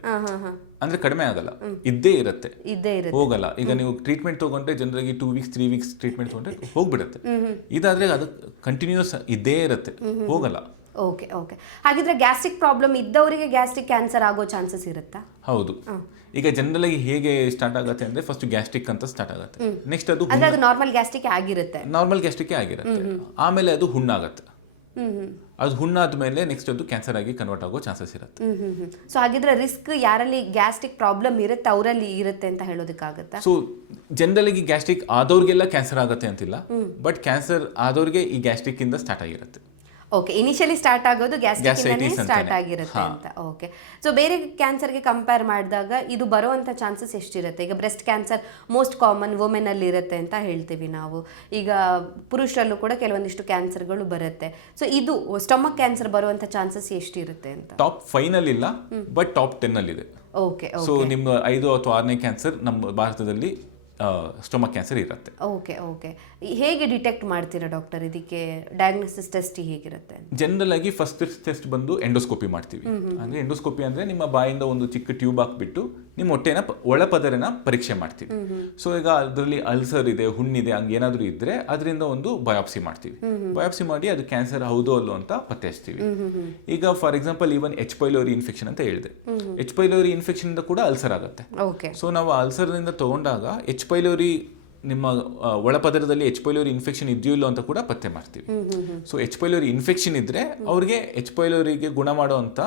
ಅಂದ್ರೆ ಕಡಿಮೆ ಆಗಲ್ಲ ಇದ್ದೇ ಇರುತ್ತೆ. ಇದ್ದೇ ಇರುತ್ತೆ. ಹೋಗಲ್ಲ. ಈಗ ನೀವು ಟ್ರೀಟ್ಮೆಂಟ್ ತಗೊಂಡ್ರೆ ಜನರಿಗೆ two weeks three weeks treatment ತಗೊಂಡ್ರೆ ಹೋಗ್ಬಿಡುತ್ತೆ. ಇದಾದ್ರೆ ಅದು ಕಂಟಿನ್ಯೂಸ್ ಇದ್ದೇ ಇರುತ್ತೆ. ಹೋಗಲ್ಲ. Okay okay. ಹಾಗಿದ್ರೆ ಗ್ಯಾಸ್ಟ್ರಿಕ್ ಪ್ರಾಬ್ಲಮ್ ಇದ್ದವರಿಗೆ ಗ್ಯಾಸ್ಟ್ರಿಕ್ ಕ್ಯಾನ್ಸರ್ ಆಗೋ ಚಾನ್ಸಸ್ ಇರುತ್ತಾ? ಹೌದು. ಈಗ ಜನರಲ್ ಆಗಿ ಹೇಗೆ ಸ್ಟಾರ್ಟ್ ಆಗುತ್ತೆ ಅಂದ್ರೆ ಫಸ್ಟ್ ಗ್ಯಾಸ್ಟ್ರಿಕ್ ಅಂತ ಸ್ಟಾರ್ಟ್ ಆಗುತ್ತೆ. ನೆಕ್ಸ್ಟ್ ಅದು ನಾರ್ಮಲ್ ಗ್ಯಾಸ್ಟ್ರಿಕ್ ಆಗಿರುತ್ತೆ. ನಾರ್ಮಲ್ ಗ್ಯಾಸ್ಟ್ರಿಕ್ ಆಗಿರುತ್ತೆ. ಆಮೇಲೆ ಅದು ಹುಣ್ಣಾಗತ್ತೆ. ಹ್ಮ್ ಹುಣ್ಣಾದ ಮೇಲೆ ಹುಣ್ಣಾದ್ಮೇಲೆ ನೆಕ್ಸ್ಟ್ ಅದು ಕ್ಯಾನ್ಸರ್ ಆಗಿ ಕನ್ವರ್ಟ್ ಆಗೋ ಚಾನ್ಸಸ್ ಇರುತ್ತೆ. Hmm hmm hmm. ಸೊ ಹಾಗಿದ್ರೆ ರಿಸ್ಕ್ ಯಾರಲ್ಲಿ ಗ್ಯಾಸ್ಟ್ರಿಕ್ ಪ್ರಾಬ್ಲಮ್ ಇರುತ್ತೆ ಅವರಲ್ಲಿ ಇರುತ್ತೆ ಅಂತ ಹೇಳೋದಕ್ಕಾಗತ್ತಾ? ಸೊ ಜನರಲ್ ಆಗಿ ಗ್ಯಾಸ್ಟ್ರಿಕ್ ಆದವ್ರಿಗೆಲ್ಲ ಕ್ಯಾನ್ಸರ್ ಆಗುತ್ತೆ ಅಂತಿಲ್ಲ ಬಟ್ ಕ್ಯಾನ್ಸರ್ ಆದವ್ರಿಗೆ ಈ ಗ್ಯಾಸ್ಟ್ರಿಕ್ ಇಂದ ಸ್ಟಾರ್ಟ್ ಆಗಿರುತ್ತೆ. ಓಕೆ ಇನಿಷಿಯಲಿ ಸ್ಟಾರ್ಟ್ ಆಗೋದು ಗ್ಯಾಸ್ಟ್ರಿಕ್ ಸ್ಟಾರ್ಟ್. ಆಗಿರುತ್ತೆ ಅಂತ. ಓಕೆ ಸೊ ಬೇರೆ ಕ್ಯಾನ್ಸರ್ಗೆ ಕಂಪೇರ್ ಮಾಡಿದಾಗ ಇದು ಬರುವಂಥ ಚಾನ್ಸಸ್ ಎಷ್ಟಿರುತ್ತೆ? ಈಗ breast cancer most common women ಅಲ್ಲಿ ಇರುತ್ತೆ ಅಂತ ಹೇಳ್ತೀವಿ ನಾವು. ಈಗ ಪುರುಷರಲ್ಲೂ ಕೂಡ ಕೆಲವೊಂದಿಷ್ಟು ಕ್ಯಾನ್ಸರ್ಗಳು ಬರುತ್ತೆ. ಸೊ ಇದು ಸ್ಟಮಕ್ ಕ್ಯಾನ್ಸರ್ ಬರುವಂಥ ಚಾನ್ಸಸ್ ಎಷ್ಟಿರುತ್ತೆ ಅಂತ? ಟಾಪ್ ಫೈನಲ್ ಇಲ್ಲ ಬಟ್ ಟಾಪ್ ಟೆನ್ ಅಲ್ಲಿ ಇದೆ. ಓಕೆ ಸೊ ನಿಮ್ಮ ಐದು ಅಥವಾ ಆರನೇ ಕ್ಯಾನ್ಸರ್ ನಮ್ಮ ಭಾರತದಲ್ಲಿ ಸ್ಟೊಮಕ್ ಕ್ಯಾನ್ಸರ್ ಇರುತ್ತೆ. ಓಕೆ ಓಕೆ ಹೇಗೆ ಡಿಟೆಕ್ಟ್ ಮಾಡ್ತೀರಾ ಡಾಕ್ಟರ್ ಇದಕ್ಕೆ? ಡಯಾಗ್ನೋಸಿಸ್ ಟೆಸ್ಟ್ ಹೇಗಿರುತ್ತೆ ಜನರಲ್ ಆಗಿ ಫಸ್ಟ್ ಟೆಸ್ಟ್ ಬಂದು ಎಂಡೋಸ್ಕೋಪಿ ಮಾಡ್ತೀವಿ. ಅಂದರೆ ಎಂಡೋಸ್ಕೋಪಿ ಅಂದ್ರೆ ನಿಮ್ಮ ಬಾಯಿಂದ ಒಂದು ಚಿಕ್ಕ ಟ್ಯೂಬ್ ಹಾಕ್ಬಿಟ್ಟು ನಿಮ್ಮ ಹೊಟ್ಟೆನ ಒಳಪದರನ ಪರೀಕ್ಷೆ ಮಾಡ್ತೀವಿ. ಸೊ ಈಗ ಅದರಲ್ಲಿ ಅಲ್ಸರ್ ಇದೆ ಹುಣ್ಣಿದೆ ಹಂಗೆ ಏನಾದರೂ ಇದ್ರೆ ಅದರಿಂದ ಒಂದು ಬಯಾಪ್ಸಿ ಮಾಡ್ತೀವಿ. ಬಯಾಪ್ಸಿ ಮಾಡಿ ಅದು ಕ್ಯಾನ್ಸರ್ ಹೌದೋ ಅಲ್ಲೋ ಅಂತ ಪತ್ತೆ ಹಚ್ತೀವಿ ಈಗ for example even H pylori infection ಅಂತ ಹೇಳಿದೆ. ಎಚ್ ಪೈಲೋರಿ ಇನ್ಫೆಕ್ಷನ್ ಇಂದ ಕೂಡ ಅಲ್ಸರ್ ಆಗುತ್ತೆ. ಸೊ ನಾವು ಅಲ್ಸರ್ನಿಂದ ತಗೊಂಡಾಗ ಎಚ್ ಪೈಲೋರಿ ನಿಮ್ಮ ಒಳಪದರದಲ್ಲಿ ಎಚ್ ಪೈಲೋರಿ ಇನ್ಫೆಕ್ಷನ್ ಇದೆಯೋ ಇಲ್ಲೋ ಅಂತ ಕೂಡ ಪತ್ತೆ ಮಾಡ್ತೀವಿ. ಸೊ ಎಚ್ ಪೈಲೋರಿ ಇನ್ಫೆಕ್ಷನ್ ಇದ್ರೆ ಅವ್ರಿಗೆ ಎಚ್ ಪೈಲೋರಿಗೆ ಗುಣ ಮಾಡುವಂತ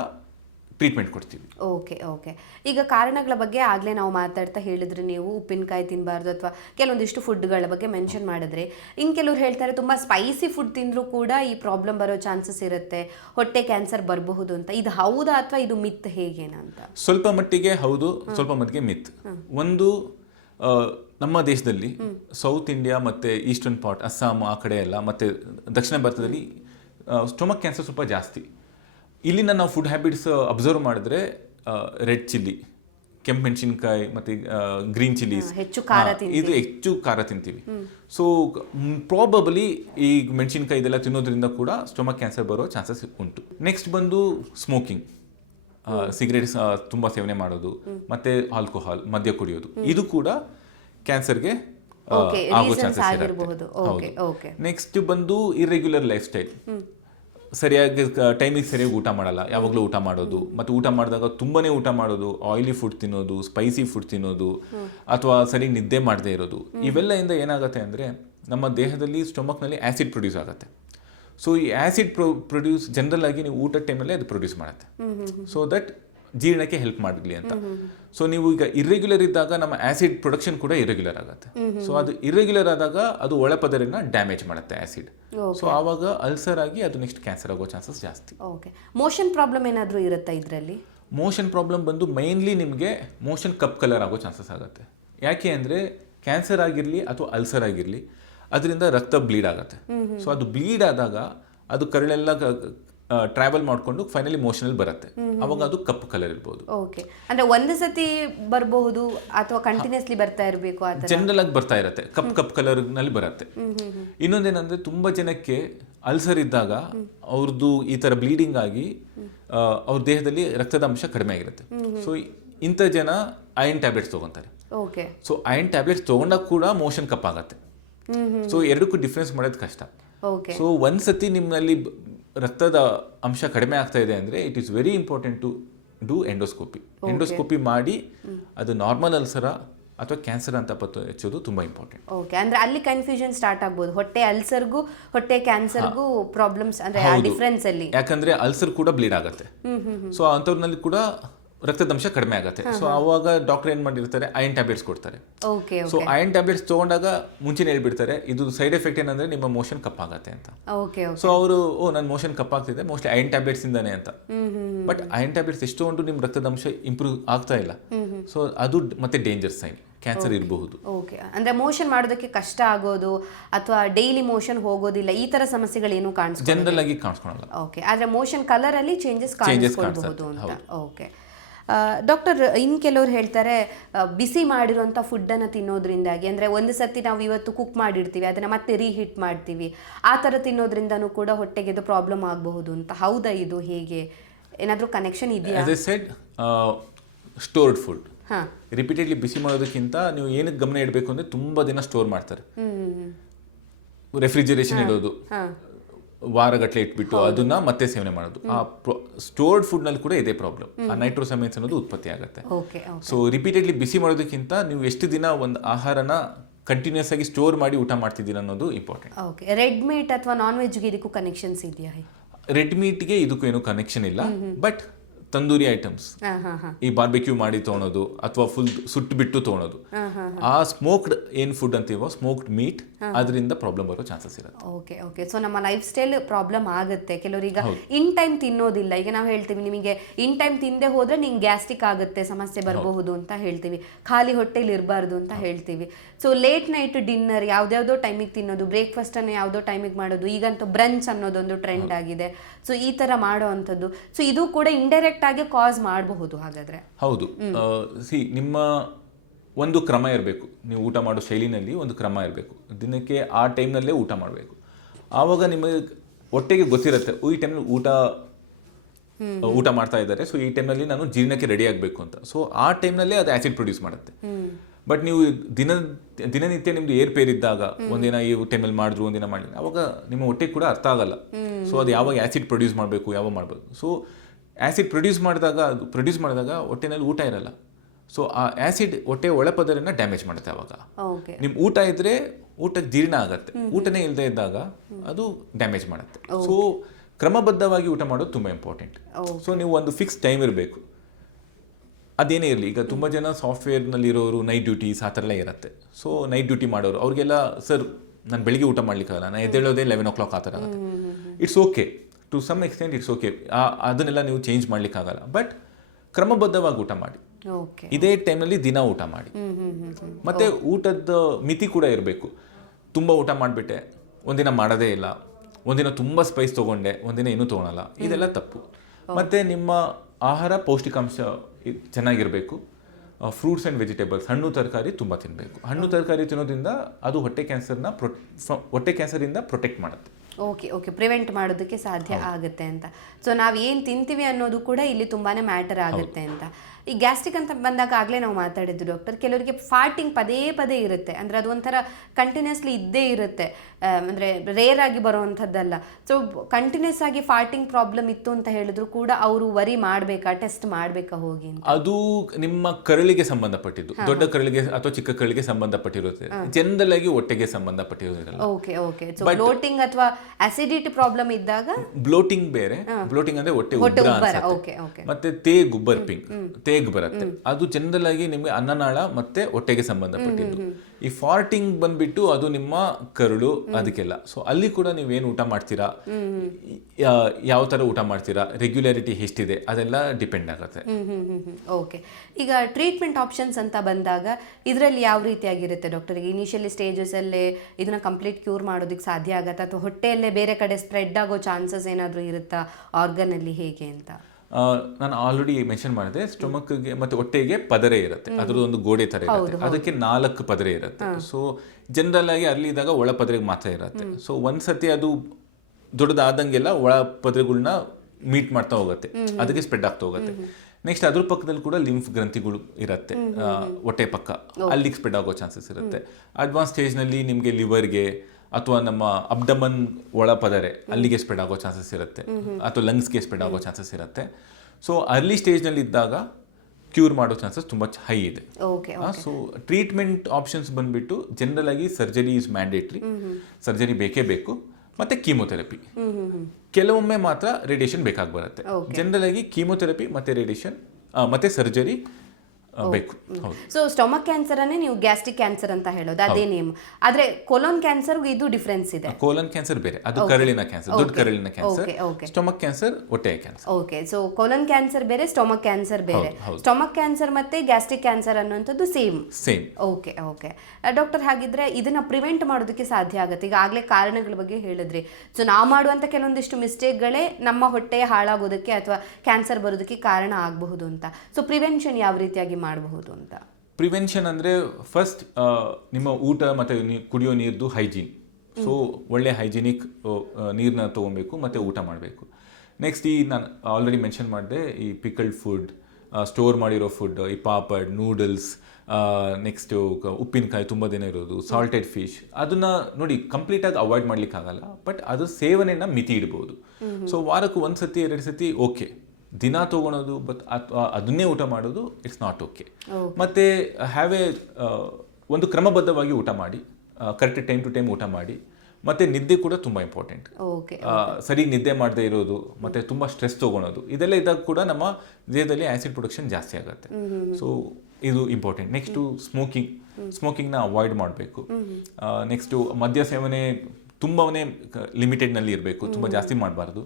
ಟ್ರೀಟ್ಮೆಂಟ್ ಕೊಡ್ತೀವಿ. ಓಕೆ ಓಕೆ ಈಗ ಕಾರಣಗಳ ಬಗ್ಗೆ ಆಗಲೇ ನಾವು ಮಾತಾಡ್ತಾ ಹೇಳಿದ್ರೆ ನೀವು ಉಪ್ಪಿನಕಾಯಿ ತಿನ್ನಬಾರ್ದು ಅಥವಾ ಕೆಲವೊಂದಿಷ್ಟು ಫುಡ್ಗಳ ಬಗ್ಗೆ ಮೆನ್ಷನ್ ಮಾಡಿದ್ರೆ ಇನ್ನು ಕೆಲವ್ರು ಹೇಳ್ತಾರೆ ತುಂಬ ಸ್ಪೈಸಿ ಫುಡ್ ತಿಂದರೂ ಕೂಡ ಈ ಪ್ರಾಬ್ಲಮ್ ಬರೋ ಚಾನ್ಸಸ್ ಇರುತ್ತೆ. ಹೊಟ್ಟೆ ಕ್ಯಾನ್ಸರ್ ಬರಬಹುದು ಅಂತ. ಇದು ಹೌದಾ ಅಥವಾ ಇದು ಮಿತ್ ಹೇಗೇನ ಅಂತ? ಸ್ವಲ್ಪ ಮಟ್ಟಿಗೆ ಹೌದು ಸ್ವಲ್ಪ ಮಟ್ಟಿಗೆ ಮಿತ್ ಒಂದು ನಮ್ಮ ದೇಶದಲ್ಲಿ ಸೌತ್ ಇಂಡಿಯಾ ಮತ್ತೆ ಈಸ್ಟರ್ನ್ ಪಾರ್ಟ್ ಅಸ್ಸಾಂ ಆ ಕಡೆ ಎಲ್ಲ ಮತ್ತೆ ದಕ್ಷಿಣ ಭಾರತದಲ್ಲಿ ಸ್ಟೊಮಕ್ ಕ್ಯಾನ್ಸರ್ ಸ್ವಲ್ಪ ಜಾಸ್ತಿ. ಇಲ್ಲಿನ ನಾವು ಫುಡ್ ಹ್ಯಾಬಿಟ್ಸ್ ಅಬ್ಸರ್ವ್ ಮಾಡಿದ್ರೆ ರೆಡ್ ಚಿಲ್ಲಿ ಕೆಂಪು ಮೆಣಸಿನ್ಕಾಯಿ ಮತ್ತೆ ಗ್ರೀನ್ ಚಿಲ್ಲೀಸ್ ಹೆಚ್ಚು ಖಾರ ಇದು ಹೆಚ್ಚು ಖಾರ ತಿಂತೀವಿ. ಸೊ ಪ್ರಾಬಬಲಿ ಈ ಮೆಣಸಿನಕಾಯಿ ಇದೆಲ್ಲ ತಿನ್ನೋದ್ರಿಂದ ಕೂಡ ಸ್ಟೊಮಕ್ ಕ್ಯಾನ್ಸರ್ ಬರೋ ಚಾನ್ಸಸ್ ಉಂಟು. ನೆಕ್ಸ್ಟ್ ಬಂದು ಸ್ಮೋಕಿಂಗ್ ಸಿಗರೇಟ್ಸ್ ತುಂಬ ಸೇವನೆ ಮಾಡೋದು ಮತ್ತೆ ಆಲ್ಕೋಹಾಲ್ ಮದ್ಯ ಕುಡಿಯೋದು. ಇದು ಕೂಡ ಕ್ಯಾನ್ಸರ್ಗೆ ಆಗೋ ಚಾನ್ಸಸ್. ನೆಕ್ಸ್ಟ್ ಬಂದು ಇರೆಗ್ಯುಲರ್ ಲೈಫ್ ಸ್ಟೈಲ್ ಸರಿಯಾಗಿ ಟೈಮಿಗೆ ಸರಿಯಾಗಿ ಊಟ ಮಾಡಲ್ಲ. ಯಾವಾಗಲೂ ಊಟ ಮಾಡೋದು. ಮತ್ತು ಊಟ ಮಾಡಿದಾಗ ತುಂಬಾನೇ ಊಟ ಮಾಡೋದು ಆಯಿಲಿ ಫುಡ್ ತಿನ್ನೋದು ಸ್ಪೈಸಿ ಫುಡ್ ತಿನ್ನೋದು ಅಥವಾ ಸರಿಯಾಗಿ ನಿದ್ದೆ ಮಾಡದೇ ಇರೋದು. ಇವೆಲ್ಲ ಇಂದ ಏನಾಗುತ್ತೆ ಅಂದರೆ ನಮ್ಮ ದೇಹದಲ್ಲಿ ಸ್ಟೊಮಕ್ನಲ್ಲಿ ಆ್ಯಸಿಡ್ ಪ್ರೊಡ್ಯೂಸ್ ಆಗುತ್ತೆ. ಸೊ ಈ ಆ್ಯಸಿಡ್ ಪ್ರೊ ಪ್ರೊಡ್ಯೂಸ್ ಜನರಲ್ ಆಗಿ ನೀವು ಊಟದ ಟೈಮಲ್ಲಿ ಅದು ಪ್ರೊಡ್ಯೂಸ್ ಮಾಡುತ್ತೆ. ಸೊ ದಟ್ ಜೀರ್ಣಕ್ಕೆ ಹೆಲ್ಪ್ ಮಾಡಲಿ ಅಂತ. ಸೊ ನೀವು ಈಗ ಇರ್ರೆಗ್ಯುಲರ್ ಇದ್ದಾಗ ನಮ್ಮ ಆ್ಯಸಿಡ್ ಪ್ರೊಡಕ್ಷನ್ ಕೂಡ ಇರ್ರೆಗ್ಯುಲರ್ ಆಗುತ್ತೆ. ಸೊ ಅದು ಇರ್ರೆಗ್ಯುಲರ್ ಆದಾಗ ಅದು ಒಳಪದರನ್ನ ಡ್ಯಾಮೇಜ್ ಮಾಡುತ್ತೆ ಆಸಿಡ್ ಸೊ ಆವಾಗ ಅಲ್ಸರ್ ಆಗಿ ಅದು ನೆಕ್ಸ್ಟ್ ಕ್ಯಾನ್ಸರ್ ಆಗೋ ಚಾನ್ಸಸ್ ಜಾಸ್ತಿ. ಓಕೆ ಮೋಷನ್ ಪ್ರಾಬ್ಲಮ್ ಏನಾದರೂ ಇರುತ್ತಾ ಇದರಲ್ಲಿ? ಮೋಷನ್ ಪ್ರಾಬ್ಲಮ್ ಬಂದು ಮೈನ್ಲಿ ನಿಮಗೆ ಮೋಷನ್ ಕಪ್ ಕಲರ್ ಆಗೋ ಚಾನ್ಸಸ್ ಆಗುತ್ತೆ. ಯಾಕೆ ಅಂದರೆ ಕ್ಯಾನ್ಸರ್ ಆಗಿರಲಿ ಅಥವಾ ಅಲ್ಸರ್ ಆಗಿರಲಿ ಅದರಿಂದ ರಕ್ತ ಬ್ಲೀಡ್ ಆಗುತ್ತೆ. ಸೊ ಅದು ಬ್ಲೀಡ್ ಆದಾಗ ಅದು ಕರಳೆಲ್ಲ ಟ್ರಾವೆಲ್ ಮಾಡಿಕೊಂಡು ಫೈನಲಿ ಮೋಷನಲ್ಲಿ ಬರುತ್ತೆ. ಅವಾಗ ಅದು ಕಪ್ ಕಲರ್ ಇರ್ಬೋದು. ಓಕೆ ಅಂದ್ರೆ ಒಂದು ಸತಿ ಬರಬಹುದು ಅಥವಾ ಕಂಟಿನ್ಯೂಸ್ಲಿ ಬರ್ತಾ ಇರಬೇಕು ಜನರಲ್ ಆಗಿ ಬರ್ತಾ ಇರುತ್ತೆ. ಕಪ್ ಕಪ್ ಕಲರ್ನಲ್ಲಿ ಬರುತ್ತೆ. ಇನ್ನೊಂದೇನಂದ್ರೆ ತುಂಬಾ ಜನಕ್ಕೆ ಅಲ್ಸರ್ ಇದ್ದಾಗ ಅವ್ರದ್ದು ಈ ತರ ಬ್ಲೀಡಿಂಗ್ ಆಗಿ ಅವ್ರ ದೇಹದಲ್ಲಿ ರಕ್ತದ ಅಂಶ ಕಡಿಮೆ ಆಗಿರುತ್ತೆ. ಸೊ ಇಂಥ ಜನ ಐರನ್ ಟ್ಯಾಬ್ಲೆಟ್ಸ್ ತಗೊಂತಾರೆ. ಓಕೆ ಸೊ ಐರನ್ ಟ್ಯಾಬ್ಲೆಟ್ಸ್ ತಗೊಂಡಾಗ ಕೂಡ ಮೋಷನ್ ಕಪ್ ಆಗತ್ತೆ ಸೊ ಎರಡಕ್ಕೂ ಡಿಫ್ರೆನ್ಸ್ ಮಾಡೋದು ಕಷ್ಟ. ಸೊ ಒಂದ್ಸತಿ ನಿಮ್ಮಲ್ಲಿ ರಕ್ತದ ಅಂಶ ಕಡಿಮೆ ಆಗ್ತಾ ಇದೆ ಅಂದ್ರೆ it is very important to do endoscopy endoscopy ಮಾಡಿ ಅದು ನಾರ್ಮಲ್ ಅಲ್ಸರ ಅಥವಾ ಕ್ಯಾನ್ಸರ್ ಅಂತ ಪತ್ತೆ ಹೆಚ್ಚೋದು ತುಂಬಾ ಇಂಪಾರ್ಟೆಂಟ್ ಓಕೆ ಅಂದ್ರೆ ಅಲ್ಲಿ ಕನ್ಫ್ಯೂಷನ್ ಸ್ಟಾರ್ಟ್ ಆಗ್ಬೋದು. ಹೊಟ್ಟೆ ಅಲ್ಸರ್ಗೂ ಹೊಟ್ಟೆ ಕ್ಯಾನ್ಸರ್ಗೂ ಪ್ರಾಬ್ಲಮ್ಸ್ ಅಂದ್ರೆ ಡಿಫ್ರೆನ್ಸ್ ಅಲ್ಲಿ. ಯಾಕಂದ್ರೆ ಅಲ್ಸರ್ ಕೂಡ ಬ್ಲೀಡ್ ಆಗುತ್ತೆ. ಸೊ ಅಂಥವ್ರಲ್ಲಿ ಕೂಡ ರಕ್ತದಂಶ ಕಡಿಮೆ ಆಗುತ್ತೆ. ಸೊ ಅವಾಗ ಡಾಕ್ಟರ್ ಏನ್ ಮಾಡಿರ್ತಾರೆ? ಐರನ್ ಟ್ಯಾಬ್ಲೆಟ್ಸ್ ಕೊಡ್ತಾರೆ. ಓಕೆ ಸೊ ಐರನ್ ಟ್ಯಾಬ್ಲೆಟ್ಸ್ ತೊಗೊಂಡಾಗ ಮುಂಚೆನೇ ಹೇಳ್ಬಿಡ್ತಾರೆ ಇದು ಸೈಡ್ ಎಫೆಕ್ಟ್ ಏನಂದ್ರೆ ನಿಮ್ಮ ಮೋಷನ್ ಕಪ್ ಆಗತ್ತೆ ಅಂತ. ಓಕೆ ಸೊ ಅವರು ಓ ನನ್ನ ಮೋಷನ್ ಕಪ್ ಆಗ್ತಿದೆ ಮೋಸ್ಟ್ಲಿ ಐರನ್ ಟ್ಯಾಬ್ಲೆಟ್ಸ್ ಇಂದಾನೆ ಅಂತ. ಬಟ್ ಐರನ್ ಟ್ಯಾಬ್ಲೆಟ್ಸ್ ಎಷ್ಟು ಉಂಟು ನಿಮ್ಮ ರಕ್ತದಂಶ ಇಂಪ್ರೂವ್ ಆಗ್ತಾ ಇಲ್ಲ. ಸೊ ಅದು ಮತ್ತೆ ಡೇಂಜರ್ ಸೈನ್ ಕ್ಯಾನ್ಸರ್ ಇರಬಹುದು. ಓಕೆ ಅಂದ್ರೆ ಮೋಷನ್ ಮಾಡೋದಕ್ಕೆ ಕಷ್ಟ ಆಗೋದು ಅಥವಾ ಡೈಲಿ ಮೋಷನ್ ಹೋಗೋದಿಲ್ಲ ಈ ತರ ಸಮಸ್ಯೆಗಳೇನು ಕಾಣಿಸ್ತಾ ಜನರಲ್ ಆಗಿ ಕಾಣಿಸ್ಕೊಳಲ್ಲ. ಓಕೆ ಆದ್ರೆ ಮೋಷನ್ ಕಲರ್ ಅಲ್ಲಿ ಚೇಂಜಸ್ ಕಾಣಿಸ್ಕೊಳ್ಬಹುದು ಅಂತ. ಓಕೆ ಡಾಕ್ಟರ್ ಇನ್ ಕೆಲವ್ರು ಹೇಳ್ತಾರೆ ಬಿಸಿ ಮಾಡಿರುವಂಥ ಫುಡ್ಡನ್ನು ತಿನ್ನೋದ್ರಿಂದಾಗಿ. ಅಂದರೆ ಒಂದು ಸತಿ ನಾವು ಇವತ್ತು ಕುಕ್ ಮಾಡಿರ್ತೀವಿ ಅದನ್ನು ಮತ್ತೆ ರೀಹೀಟ್ ಮಾಡ್ತೀವಿ. ಆ ಥರ ತಿನ್ನೋದ್ರಿಂದನೂ ಕೂಡ ಹೊಟ್ಟೆಗೆ ಇದು ಪ್ರಾಬ್ಲಮ್ ಆಗಬಹುದು ಅಂತ. ಹೌದಾ ಇದು ಹೇಗೆ? ಏನಾದರೂ ಕನೆಕ್ಷನ್ ಇದೆಯಾ? ಸೆಡ್ ಸ್ಟೋರ್ಡ್ ಫುಡ್ ಹಾಂ. ರಿಪೀಟೆಡ್ಲಿ ಬಿಸಿ ಮಾಡೋದಕ್ಕಿಂತ ನೀವು ಏನಕ್ಕೆ ಗಮನ ಇಡಬೇಕು ಅಂದರೆ ತುಂಬ ದಿನ ಸ್ಟೋರ್ ಮಾಡ್ತಾರೆ. ರೆಫ್ರಿಜರೇಷನ್ ಇಡೋದು. ಹಾಂ. ವಾರಗಟ್ಟಲೆ ಇಟ್ಬಿಟ್ಟು ಅದನ್ನ ಮತ್ತೆ ಸೇವನೆ ಮಾಡೋದು. ಆ ಸ್ಟೋರ್ಡ್ ಫುಡ್ನಲ್ಲಿ ಕೂಡ ಇದೇ ಪ್ರಾಬ್ಲಮ್ ಆ ನೈಟ್ರೋಸಮೈನ್ಸ್ ಅನ್ನೋದು ಉತ್ಪತ್ತಿ ಆಗುತ್ತೆ. ಓಕೆ ಸೊ ರಿಪೀಟೆಡ್ಲಿ ಬಿಸಿ ಮಾಡೋದಕ್ಕಿಂತ ನೀವು ಎಷ್ಟು ದಿನ ಒಂದು ಆಹಾರನ ಕಂಟಿನ್ಯೂಸ್ ಆಗಿ ಸ್ಟೋರ್ ಮಾಡಿ ಊಟ ಮಾಡ್ತಿದ್ದೀರ ಅನ್ನೋದು ಇಂಪಾರ್ಟೆಂಟ್ ಓಕೆ ರೆಡ್ ಮೀಟ್ ಅಥವಾ ನಾನ್ ವೆಜ್ಗೆ ಇದಕ್ಕೂ ಕನೆಕ್ಷನ್ಸ್ ಇದೆಯಾ? ರೆಡ್ ಮೀಟ್ಗೆ ಇದಕ್ಕೂ ಏನು ಕನೆಕ್ಷನ್ ಇಲ್ಲ. ಬಟ್ ತಂದೂರಿ ಐಟಮ್ಸ್ ಹಾಂ ಹಾಂ ಹಾಂ. ಈ ಬಾರ್ಬೆಕ್ಯೂ ಮಾಡಿ ತೊಗೊಳೋದು ಅಥವಾ ಫುಲ್ ಸುಟ್ಟು ಬಿಟ್ಟು ತೊಗೊಳೋದು ಆ ಸ್ಮೋಕ್ಡ್ ಏನ್ ಫುಡ್ ಅಂತೀವೋ ಸ್ಮೋಕ್ಡ್ ಮೀಟ್ ಅದರಿಂದ ಪ್ರಾಬ್ಲಮ್ ಬರೋ ಚಾನ್ಸಸ್ ಇರುತ್ತೆ. ಓಕೆ ಓಕೆ ಸೊ ನಮ್ಮ ಲೈಫ್ ಸ್ಟೈಲ್ ಪ್ರಾಬ್ಲಮ್ ಆಗುತ್ತೆ. ಕೆಲವರೀಗ ಇನ್ ಟೈಮ್ ತಿನ್ನೋದಿಲ್ಲ. ಈಗ ನಾವು ಹೇಳ್ತೀವಿ ನಿಮಗೆ ಇನ್ ಟೈಮ್ ತಿಂದೆ ಹೋದ್ರೆ ನಿಮ್ಗೆ ಗ್ಯಾಸ್ಟ್ರಿಕ್ ಆಗುತ್ತೆ ಸಮಸ್ಯೆ ಬರಬಹುದು ಅಂತ ಹೇಳ್ತೀವಿ. ಖಾಲಿ ಹೊಟ್ಟೆಲಿ ಇರಬಾರ್ದು ಅಂತ ಹೇಳ್ತೀವಿ. ಸೊ ಲೇಟ್ ನೈಟ್ ಡಿನ್ನರ್ ಯಾವ್ದ್ಯಾವ್ದೋ ಟೈಮಿಗೆ ತಿನ್ನೋದು ಬ್ರೇಕ್ಫಾಸ್ಟನ್ನು ಯಾವುದೋ ಟೈಮಿಗೆ ಮಾಡೋದು ಈಗಂತೂ ಬ್ರಂಚ್ ಅನ್ನೋದೊಂದು ಟ್ರೆಂಡ್ ಆಗಿದೆ. ಸೊ ಈ ತರ ಮಾಡೋ ಅಂಥದ್ದು. ಸೊ ಇದು ಕೂಡ ಇಂಡೈರೆಕ್ಟ್ ಆಗಿ ಕಾಸ್ ಮಾಡಬಹುದು ಹಾಗಾದ್ರೆ. ಹೌದು. ಸಿ ನಿಮ್ಮ ಒಂದು ಕ್ರಮ ಇರಬೇಕು. ನೀವು ಊಟ ಮಾಡೋ ಶೈಲಿನಲ್ಲಿ ಒಂದು ಕ್ರಮ ಇರಬೇಕು. ದಿನಕ್ಕೆ ಆ ಟೈಮ್ನಲ್ಲೇ ಊಟ ಮಾಡಬೇಕು. ಆವಾಗ ನಿಮಗೆ ಹೊಟ್ಟೆಗೆ ಗೊತ್ತಿರುತ್ತೆ ಈ ಟೈಮ್ನಲ್ಲಿ ಊಟ ಊಟ ಮಾಡ್ತಾ ಇದ್ದಾರೆ. ಸೊ ಈ ಟೈಮ್ನಲ್ಲಿ ನಾನು ಜೀರ್ಣಕ್ಕೆ ರೆಡಿ ಆಗಬೇಕು ಅಂತ. ಸೊ ಆ ಟೈಮ್ನಲ್ಲೇ ಅದು ಆ್ಯಸಿಡ್ ಪ್ರೊಡ್ಯೂಸ್ ಮಾಡುತ್ತೆ. ಬಟ್ ನೀವು ದಿನ ದಿನನಿತ್ಯ ನಿಮ್ದು ಏರ್ಪೇರಿದ್ದಾಗ ಒಂದಿನ ಈ ಹೊಟ್ಟೆ ಮೇಲೆ ಮಾಡಿದ್ರು ಒಂದಿನ ಮಾಡಿದ್ರು ಅವಾಗ ನಿಮ್ಮ ಹೊಟ್ಟೆ ಕೂಡ ಅರ್ಥ ಆಗಲ್ಲ. ಸೊ ಅದು ಯಾವಾಗ ಆ್ಯಸಿಡ್ ಪ್ರೊಡ್ಯೂಸ್ ಮಾಡಬೇಕು ಯಾವಾಗ ಮಾಡಬೇಕು ಸೊ ಆ್ಯಸಿಡ್ ಪ್ರೊಡ್ಯೂಸ್ ಮಾಡಿದಾಗ ಅದು ಪ್ರೊಡ್ಯೂಸ್ ಮಾಡಿದಾಗ ಹೊಟ್ಟೆನಲ್ಲಿ ಊಟ ಇರಲ್ಲ. ಸೊ ಆ ಆ್ಯಸಿಡ್ ಹೊಟ್ಟೆ ಒಳಪದರನ್ನ ಡ್ಯಾಮೇಜ್ ಮಾಡುತ್ತೆ ಅವಾಗ. ನಿಮ್ಮ ಊಟ ಇದ್ರೆ ಊಟ ಜೀರ್ಣ ಆಗತ್ತೆ. ಊಟನೇ ಇಲ್ಲದೆ ಇದ್ದಾಗ ಅದು ಡ್ಯಾಮೇಜ್ ಮಾಡುತ್ತೆ. ಸೊ ಕ್ರಮಬದ್ಧವಾಗಿ ಊಟ ಮಾಡೋದು ತುಂಬ ಇಂಪಾರ್ಟೆಂಟ್ ಸೊ ನೀವು ಒಂದು ಫಿಕ್ಸ್ ಟೈಮ್ ಇರಬೇಕು. ಅದೇನೇ ಇರಲಿ ಈಗ ತುಂಬ ಜನ ಸಾಫ್ಟ್ವೇರ್ನಲ್ಲಿರೋರು ನೈಟ್ ಡ್ಯೂಟೀಸ್ ಆ ಥರ ಎಲ್ಲ ಇರುತ್ತೆ. ಸೊ ನೈಟ್ ಡ್ಯೂಟಿ ಮಾಡೋರು ಅವ್ರಿಗೆಲ್ಲ ಸರ್ ನಾನು ಬೆಳಿಗ್ಗೆ ಊಟ ಮಾಡ್ಲಿಕ್ಕಾಗಲ್ಲ ನಾನು ಎದ್ದೇಳೋದೇ ಲೆವೆನ್ ಓ ಕ್ಲಾಕ್ ಆ ಥರ ಆಗುತ್ತೆ. It's okay to some extent it's okay ಅದನ್ನೆಲ್ಲ ನೀವು ಚೇಂಜ್ ಮಾಡ್ಲಿಕ್ಕಾಗಲ್ಲ. ಬಟ್ ಕ್ರಮಬದ್ಧವಾಗಿ ಊಟ ಮಾಡಿ. ಇದೇ ಟೈಮ್ನಲ್ಲಿ ದಿನ ಊಟ ಮಾಡಿ. ಮತ್ತೆ ಊಟದ ಮಿತಿ ಕೂಡ ಇರಬೇಕು. ತುಂಬ ಊಟ ಮಾಡಿಬಿಟ್ಟೆ ಒಂದಿನ ಮಾಡೋದೇ ಇಲ್ಲ ಒಂದಿನ ತುಂಬ ಸ್ಪೈಸ್ ತೊಗೊಂಡೆ ಒಂದಿನ ಏನೂ ತೊಗೊಳಲ್ಲ. ಇದೆಲ್ಲ ತಪ್ಪು. ಮತ್ತೆ ನಿಮ್ಮ ಆಹಾರ ಪೌಷ್ಟಿಕಾಂಶ ಚೆನ್ನಾಗಿರಬೇಕು. ಫ್ರೂಟ್ಸ್ ಆ್ಯಂಡ್ ವೆಜಿಟೇಬಲ್ಸ್ ಹಣ್ಣು ತರಕಾರಿ ತುಂಬ ತಿನ್ನಬೇಕು ಹಣ್ಣು ತರಕಾರಿ ತಿನ್ನೋದ್ರಿಂದ ಅದು ಹೊಟ್ಟೆ ಕ್ಯಾನ್ಸರ್ನ ಪ್ರೊ ಹೊಟ್ಟೆ ಕ್ಯಾನ್ಸರಿಂದ ಪ್ರೊಟೆಕ್ಟ್ ಮಾಡುತ್ತೆ. ಓಕೆ ಓಕೆ ಪ್ರಿವೆಂಟ್ ಮಾಡೋದಕ್ಕೆ ಸಾಧ್ಯ ಆಗುತ್ತೆ ಅಂತ. ಸೊ ನಾವು ಏನು ತಿಂತೀವಿ ಅನ್ನೋದು ಕೂಡ ಇಲ್ಲಿ ತುಂಬಾ ಮ್ಯಾಟರ್ ಆಗುತ್ತೆ ಅಂತ. ಈ ಗ್ಯಾಸ್ಟ್ರಿಕ್ ಅಂತ ಬಂದಾಗ ಆಗಲೇ ನಾವು ಮಾತಾಡಿದ್ದು ಡಾಕ್ಟರ್ ಕೆಲವರಿಗೆ ಫಾರ್ಟಿಂಗ್ ಪದೇ ಪದೇ ಇರುತ್ತೆ. ಅಂದರೆ ಅದು ಒಂಥರ ಕಂಟಿನ್ಯೂಸ್ಲಿ ಇದ್ದೇ ಇರುತ್ತೆ. ಅಂದರೆ ರೇರ್ ಆಗಿ ಬರುವಂಥದ್ದಲ್ಲ. ಸೊ ಕಂಟಿನ್ಯೂಸ್ ಆಗಿ ಫಾರ್ಟಿಂಗ್ ಪ್ರಾಬ್ಲಮ್ ಇತ್ತು ಅಂತ ಹೇಳಿದ್ರು ಕೂಡ ಅವರು ವರಿ ಮಾಡಬೇಕಾ ಟೆಸ್ಟ್ ಮಾಡಬೇಕಾ ಹೋಗಿ ಅದು ನಿಮ್ಮ ಕರಳಿಗೆ ಸಂಬಂಧಪಟ್ಟಿದ್ದು. ದೊಡ್ಡ ಕರಳಿಗೆ ಅಥವಾ ಚಿಕ್ಕ ಕರಳಿಗೆ ಸಂಬಂಧಪಟ್ಟಿರುತ್ತೆ. ಜನರಲ್ ಆಗಿ ಹೊಟ್ಟೆಗೆ ಸಂಬಂಧಪಟ್ಟಿರೋದಿಲ್ಲ ಓಕೆ ಓಕೆ ಸೊ ಬ್ಲೋಟಿಂಗ್ ಅಥವಾ ಅಸಿಡಿಟಿ ಪ್ರಾಬ್ಲಮ್ ಇದ್ದಾಗ? ಬ್ಲೋಟಿಂಗ್ ಬೇರೆ. ಬ್ಲೋಟಿಂಗ್ ಅಂದ್ರೆ ಹೊಟ್ಟೆ ಉಬ್ಬರ. ಓಕೆ ಓಕೆ ಮತ್ತೆ ಗುಬ್ಬರ್ ಬರ್ಪಿಂಗ್ ತೇಗ್ ಬರುತ್ತೆ. ಅದು ಜನರಲ್ ಆಗಿ ನಿಮಗೆ ಅನ್ನನಾಳ ಮತ್ತೆ ಹೊಟ್ಟೆಗೆ ಸಂಬಂಧಪಟ್ಟಿದ್ದು. ಈ ಫಾರ್ಟಿಂಗ್ ಬಂದ್ಬಿಟ್ಟು ಅದು ನಿಮ್ಮ ಕರುಳು ಅದಕ್ಕೆಲ್ಲ. ಸೊ ಅಲ್ಲಿ ಕೂಡ ನೀವೇನು ಊಟ ಮಾಡ್ತೀರಾ? ಯಾವ ತರ ಊಟ ಮಾಡ್ತೀರಾ? ರೆಗ್ಯುಲಾರಿಟಿ ಎಷ್ಟಿದೆ? ಅದೆಲ್ಲ ಡಿಪೆಂಡ್ ಆಗುತ್ತೆ. ಓಕೆ ಈಗ ಟ್ರೀಟ್ಮೆಂಟ್ ಆಪ್ಷನ್ಸ್ ಅಂತ ಬಂದಾಗ ಇದರಲ್ಲಿ ಯಾವ ರೀತಿಯಾಗಿರುತ್ತೆ ಡಾಕ್ಟರ್ ಈಗ ಇನಿಷಿಯಲಿ ಸ್ಟೇಜಸಲ್ಲೇ ಇದನ್ನ ಕಂಪ್ಲೀಟ್ ಕ್ಯೂರ್ ಮಾಡೋದಕ್ಕೆ ಸಾಧ್ಯ ಆಗುತ್ತಾ? ಅಥವಾ ಹೊಟ್ಟೆಯಲ್ಲೇ ಬೇರೆ ಕಡೆ ಸ್ಪ್ರೆಡ್ ಆಗೋ ಚಾನ್ಸಸ್ ಏನಾದರೂ ಇರುತ್ತಾ? ಆರ್ಗನಲ್ಲಿ ಹೇಗೆ ಅಂತ? ನಾನು ಆಲ್ರೆಡಿ ಮೆನ್ಷನ್ ಮಾಡಿದೆ ಸ್ಟೊಮಕ್ಗೆ ಮತ್ತೆ ಹೊಟ್ಟೆಗೆ ಪದರೆ ಇರುತ್ತೆ. ಅದ್ರದ್ದು ಒಂದು ಗೋಡೆ ತರ ಇರುತ್ತೆ. ಅದಕ್ಕೆ ನಾಲ್ಕು ಪದರೆ ಇರುತ್ತೆ. ಸೊ ಜನರಲ್ ಆಗಿ ಅಲ್ಲಿದ್ದಾಗ ಒಳ ಪದರೆಗೆ ಮಾತ್ರ ಇರುತ್ತೆ. ಸೊ ಒಂದ್ಸತಿ ಅದು ದೊಡ್ಡದಾದಂಗೆಲ್ಲ ಒಳ ಪದರೆಗಳನ್ನ ಮೀಟ್ ಮಾಡ್ತಾ ಹೋಗುತ್ತೆ. ಅದಕ್ಕೆ ಸ್ಪ್ರೆಡ್ ಆಗ್ತಾ ಹೋಗುತ್ತೆ. ನೆಕ್ಸ್ಟ್ ಅದ್ರ ಪಕ್ಕದಲ್ಲಿ ಕೂಡ ಲಿಂಫ್ ಗ್ರಂಥಿಗಳು ಇರುತ್ತೆ. ಹೊಟ್ಟೆ ಪಕ್ಕ. ಅಲ್ಲಿಗೆ ಸ್ಪ್ರೆಡ್ ಆಗೋ ಚಾನ್ಸಸ್ ಇರುತ್ತೆ. ಅಡ್ವಾನ್ಸ್ ಸ್ಟೇಜ್ನಲ್ಲಿ ನಿಮಗೆ ಲಿವರ್ಗೆ ಅಥವಾ ನಮ್ಮ ಅಬ್ಡಮನ್ ಒಳ ಪದರೆ ಅಲ್ಲಿಗೆ ಸ್ಪ್ರೆಡ್ ಆಗೋ ಚಾನ್ಸಸ್ ಇರುತ್ತೆ. ಅಥವಾ ಲಂಗ್ಸ್ಗೆ ಸ್ಪ್ರೆಡ್ ಆಗೋ ಚಾನ್ಸಸ್ ಇರುತ್ತೆ. ಸೊ ಅರ್ಲಿ ಸ್ಟೇಜ್ನಲ್ಲಿ ಇದ್ದಾಗ ಕ್ಯೂರ್ ಮಾಡೋ ಚಾನ್ಸಸ್ ತುಂಬ ಹೈ ಇದೆ. ಓಕೆ ಸೊ ಟ್ರೀಟ್ಮೆಂಟ್ ಆಪ್ಷನ್ಸ್ ಬಂದ್ಬಿಟ್ಟು ಜನರಲ್ ಆಗಿ ಸರ್ಜರಿ ಇಸ್ ಮ್ಯಾಂಡೇಟ್ರಿ ಸರ್ಜರಿ ಬೇಕೇ ಬೇಕು. ಮತ್ತೆ ಕೀಮೊಥೆರಪಿ ಕೆಲವೊಮ್ಮೆ ಮಾತ್ರ ರೇಡಿಯೇಷನ್ ಬೇಕಾಗಿ ಬರುತ್ತೆ. ಜನರಲ್ ಆಗಿ ಕೀಮೊಥೆರಪಿ ಮತ್ತೆ ರೇಡಿಯೇಷನ್ ಮತ್ತೆ ಸರ್ಜರಿ ಬೇಕು. ಸೊ ಸ್ಟೊಮಕ್ ಕ್ಯಾನ್ಸರ್ ಅನ್ನೇ ನೀವು ಗ್ಯಾಸ್ಟ್ರಿಕ್ ಕ್ಯಾನ್ಸರ್ ಅಂತ ಹೇಳೋದು. ಅದೇ ನೇಮ್. ಆದ್ರೆ ಕೊಲೋನ್ ಕ್ಯಾನ್ಸರ್ ಇದು ಡಿಫ್ರೆನ್ಸ್ ಇದೆ. ಕೋಲನ್ ಕ್ಯಾನ್ಸರ್ ಬೇರೆ. ಅದು ಕರಳಿನ ಕ್ಯಾನ್ಸರ್ ದೊಡ್ಡ ಕರಳಿನ ಕ್ಯಾನ್ಸರ್. ಸ್ಟೊಮಕ್ ಕ್ಯಾನ್ಸರ್ ಹೊಟ್ಟೆಯ cancer okay so colon cancer ಬೇರೆ ಸ್ಟೊಮಕ್ ಕ್ಯಾನ್ಸರ್ ಬೇರೆ. ಸ್ಟೊಮಕ್ ಕ್ಯಾನ್ಸರ್ ಮತ್ತೆ ಗ್ಯಾಸ್ಟ್ರಿಕ್ ಕ್ಯಾನ್ಸರ್ ಅನ್ನುವಂಥದ್ದು same same okay okay doctor ಹಾಗಿದ್ರೆ ಇದನ್ನ ಪ್ರಿವೆಂಟ್ ಮಾಡೋದಕ್ಕೆ ಸಾಧ್ಯ ಆಗುತ್ತೆ. ಈಗ ಆಗ್ಲೇ ಕಾರಣಗಳ ಬಗ್ಗೆ ಹೇಳಿದ್ರಿ. ಸೊ ನಾವು ಮಾಡುವಂತ ಕೆಲವೊಂದಿಷ್ಟು ಮಿಸ್ಟೇಕ್ಗಳೇ ನಮ್ಮ ಹೊಟ್ಟೆ ಹಾಳಾಗೋದಕ್ಕೆ ಅಥವಾ ಕ್ಯಾನ್ಸರ್ ಬರೋದಕ್ಕೆ ಕಾರಣ ಆಗಬಹುದು ಅಂತ. ಸೊ ಪ್ರಿವೆನ್ಷನ್ ಯಾವ ರೀತಿಯಾಗಿ ಮಾಡಬಹುದು ಅಂತ. ಪ್ರಿವೆನ್ಷನ್ ಅಂದರೆ ಫಸ್ಟ್ ನಿಮ್ಮ ಊಟ ಮತ್ತು ಕುಡಿಯೋ ನೀರ್ದು ಹೈಜೀನ್ ಸೊ ಒಳ್ಳೆ ಹೈಜಿನಿಕ್ ನೀರನ್ನ ತೊಗೊಬೇಕು ಮತ್ತು ಊಟ ಮಾಡಬೇಕು. ನೆಕ್ಸ್ಟ್ ಈ ನಾನು ಆಲ್ರೆಡಿ ಮೆನ್ಷನ್ ಮಾಡಿದೆ ಈ ಪಿಕಲ್ಡ್ ಫುಡ್ ಸ್ಟೋರ್ ಮಾಡಿರೋ ಫುಡ್ ಈ ಪಾಪಡ್ ನೂಡಲ್ಸ್ ನೆಕ್ಸ್ಟು ಉಪ್ಪಿನಕಾಯಿ ತುಂಬ ದಿನ ಇರೋದು ಸಾಲ್ಟೆಡ್ ಫಿಶ್ ಅದನ್ನ ನೋಡಿ ಕಂಪ್ಲೀಟಾಗಿ ಅವಾಯ್ಡ್ ಮಾಡ್ಲಿಕ್ಕೆ ಆಗಲ್ಲ ಬಟ್ ಅದು ಸೇವನೆನ ಮಿತಿ ಇಡ್ಬೋದು. ಸೊ ವಾರಕ್ಕೆ ಒಂದು ಸತಿ ಎರಡು ಸತಿ ಓಕೆ ದಿನ ತೊಗೊಳೋದು ಬಟ್ ಅಥವಾ ಅದನ್ನೇ ಊಟ ಮಾಡೋದು ಇಟ್ಸ್ ನಾಟ್ ಓಕೆ ಮತ್ತೆ ಹ್ಯಾವ್ ಎ ಒಂದು ಕ್ರಮಬದ್ಧವಾಗಿ ಊಟ ಮಾಡಿ ಕರೆಕ್ಟ್ ಟೈಮ್ ಟು ಟೈಮ್ ಊಟ ಮಾಡಿ ಮತ್ತೆ ನಿದ್ದೆ ಕೂಡ ತುಂಬ ಇಂಪಾರ್ಟೆಂಟ್ ಓಕೆ ಸರಿ ನಿದ್ದೆ ಮಾಡದೇ ಇರೋದು ಮತ್ತೆ ತುಂಬ ಸ್ಟ್ರೆಸ್ ತೊಗೊಳೋದು ಇದೆಲ್ಲ ಇದ್ದಾಗ ಕೂಡ ನಮ್ಮ ದೇಹದಲ್ಲಿ ಆ್ಯಸಿಡ್ ಪ್ರೊಡಕ್ಷನ್ ಜಾಸ್ತಿ ಆಗುತ್ತೆ. ಸೊ ಇದು ಇಂಪಾರ್ಟೆಂಟ್ ನೆಕ್ಸ್ಟು ಸ್ಮೋಕಿಂಗ್ ಸ್ಮೋಕಿಂಗ್ನ ಅವಾಯ್ಡ್ ಮಾಡಬೇಕು. ನೆಕ್ಸ್ಟು ಮದ್ಯ ಸೇವನೆ ತುಂಬನೇ ಲಿಮಿಟೆಡ್ನಲ್ಲಿ ಇರಬೇಕು ತುಂಬ ಜಾಸ್ತಿ ಮಾಡಬಾರ್ದು.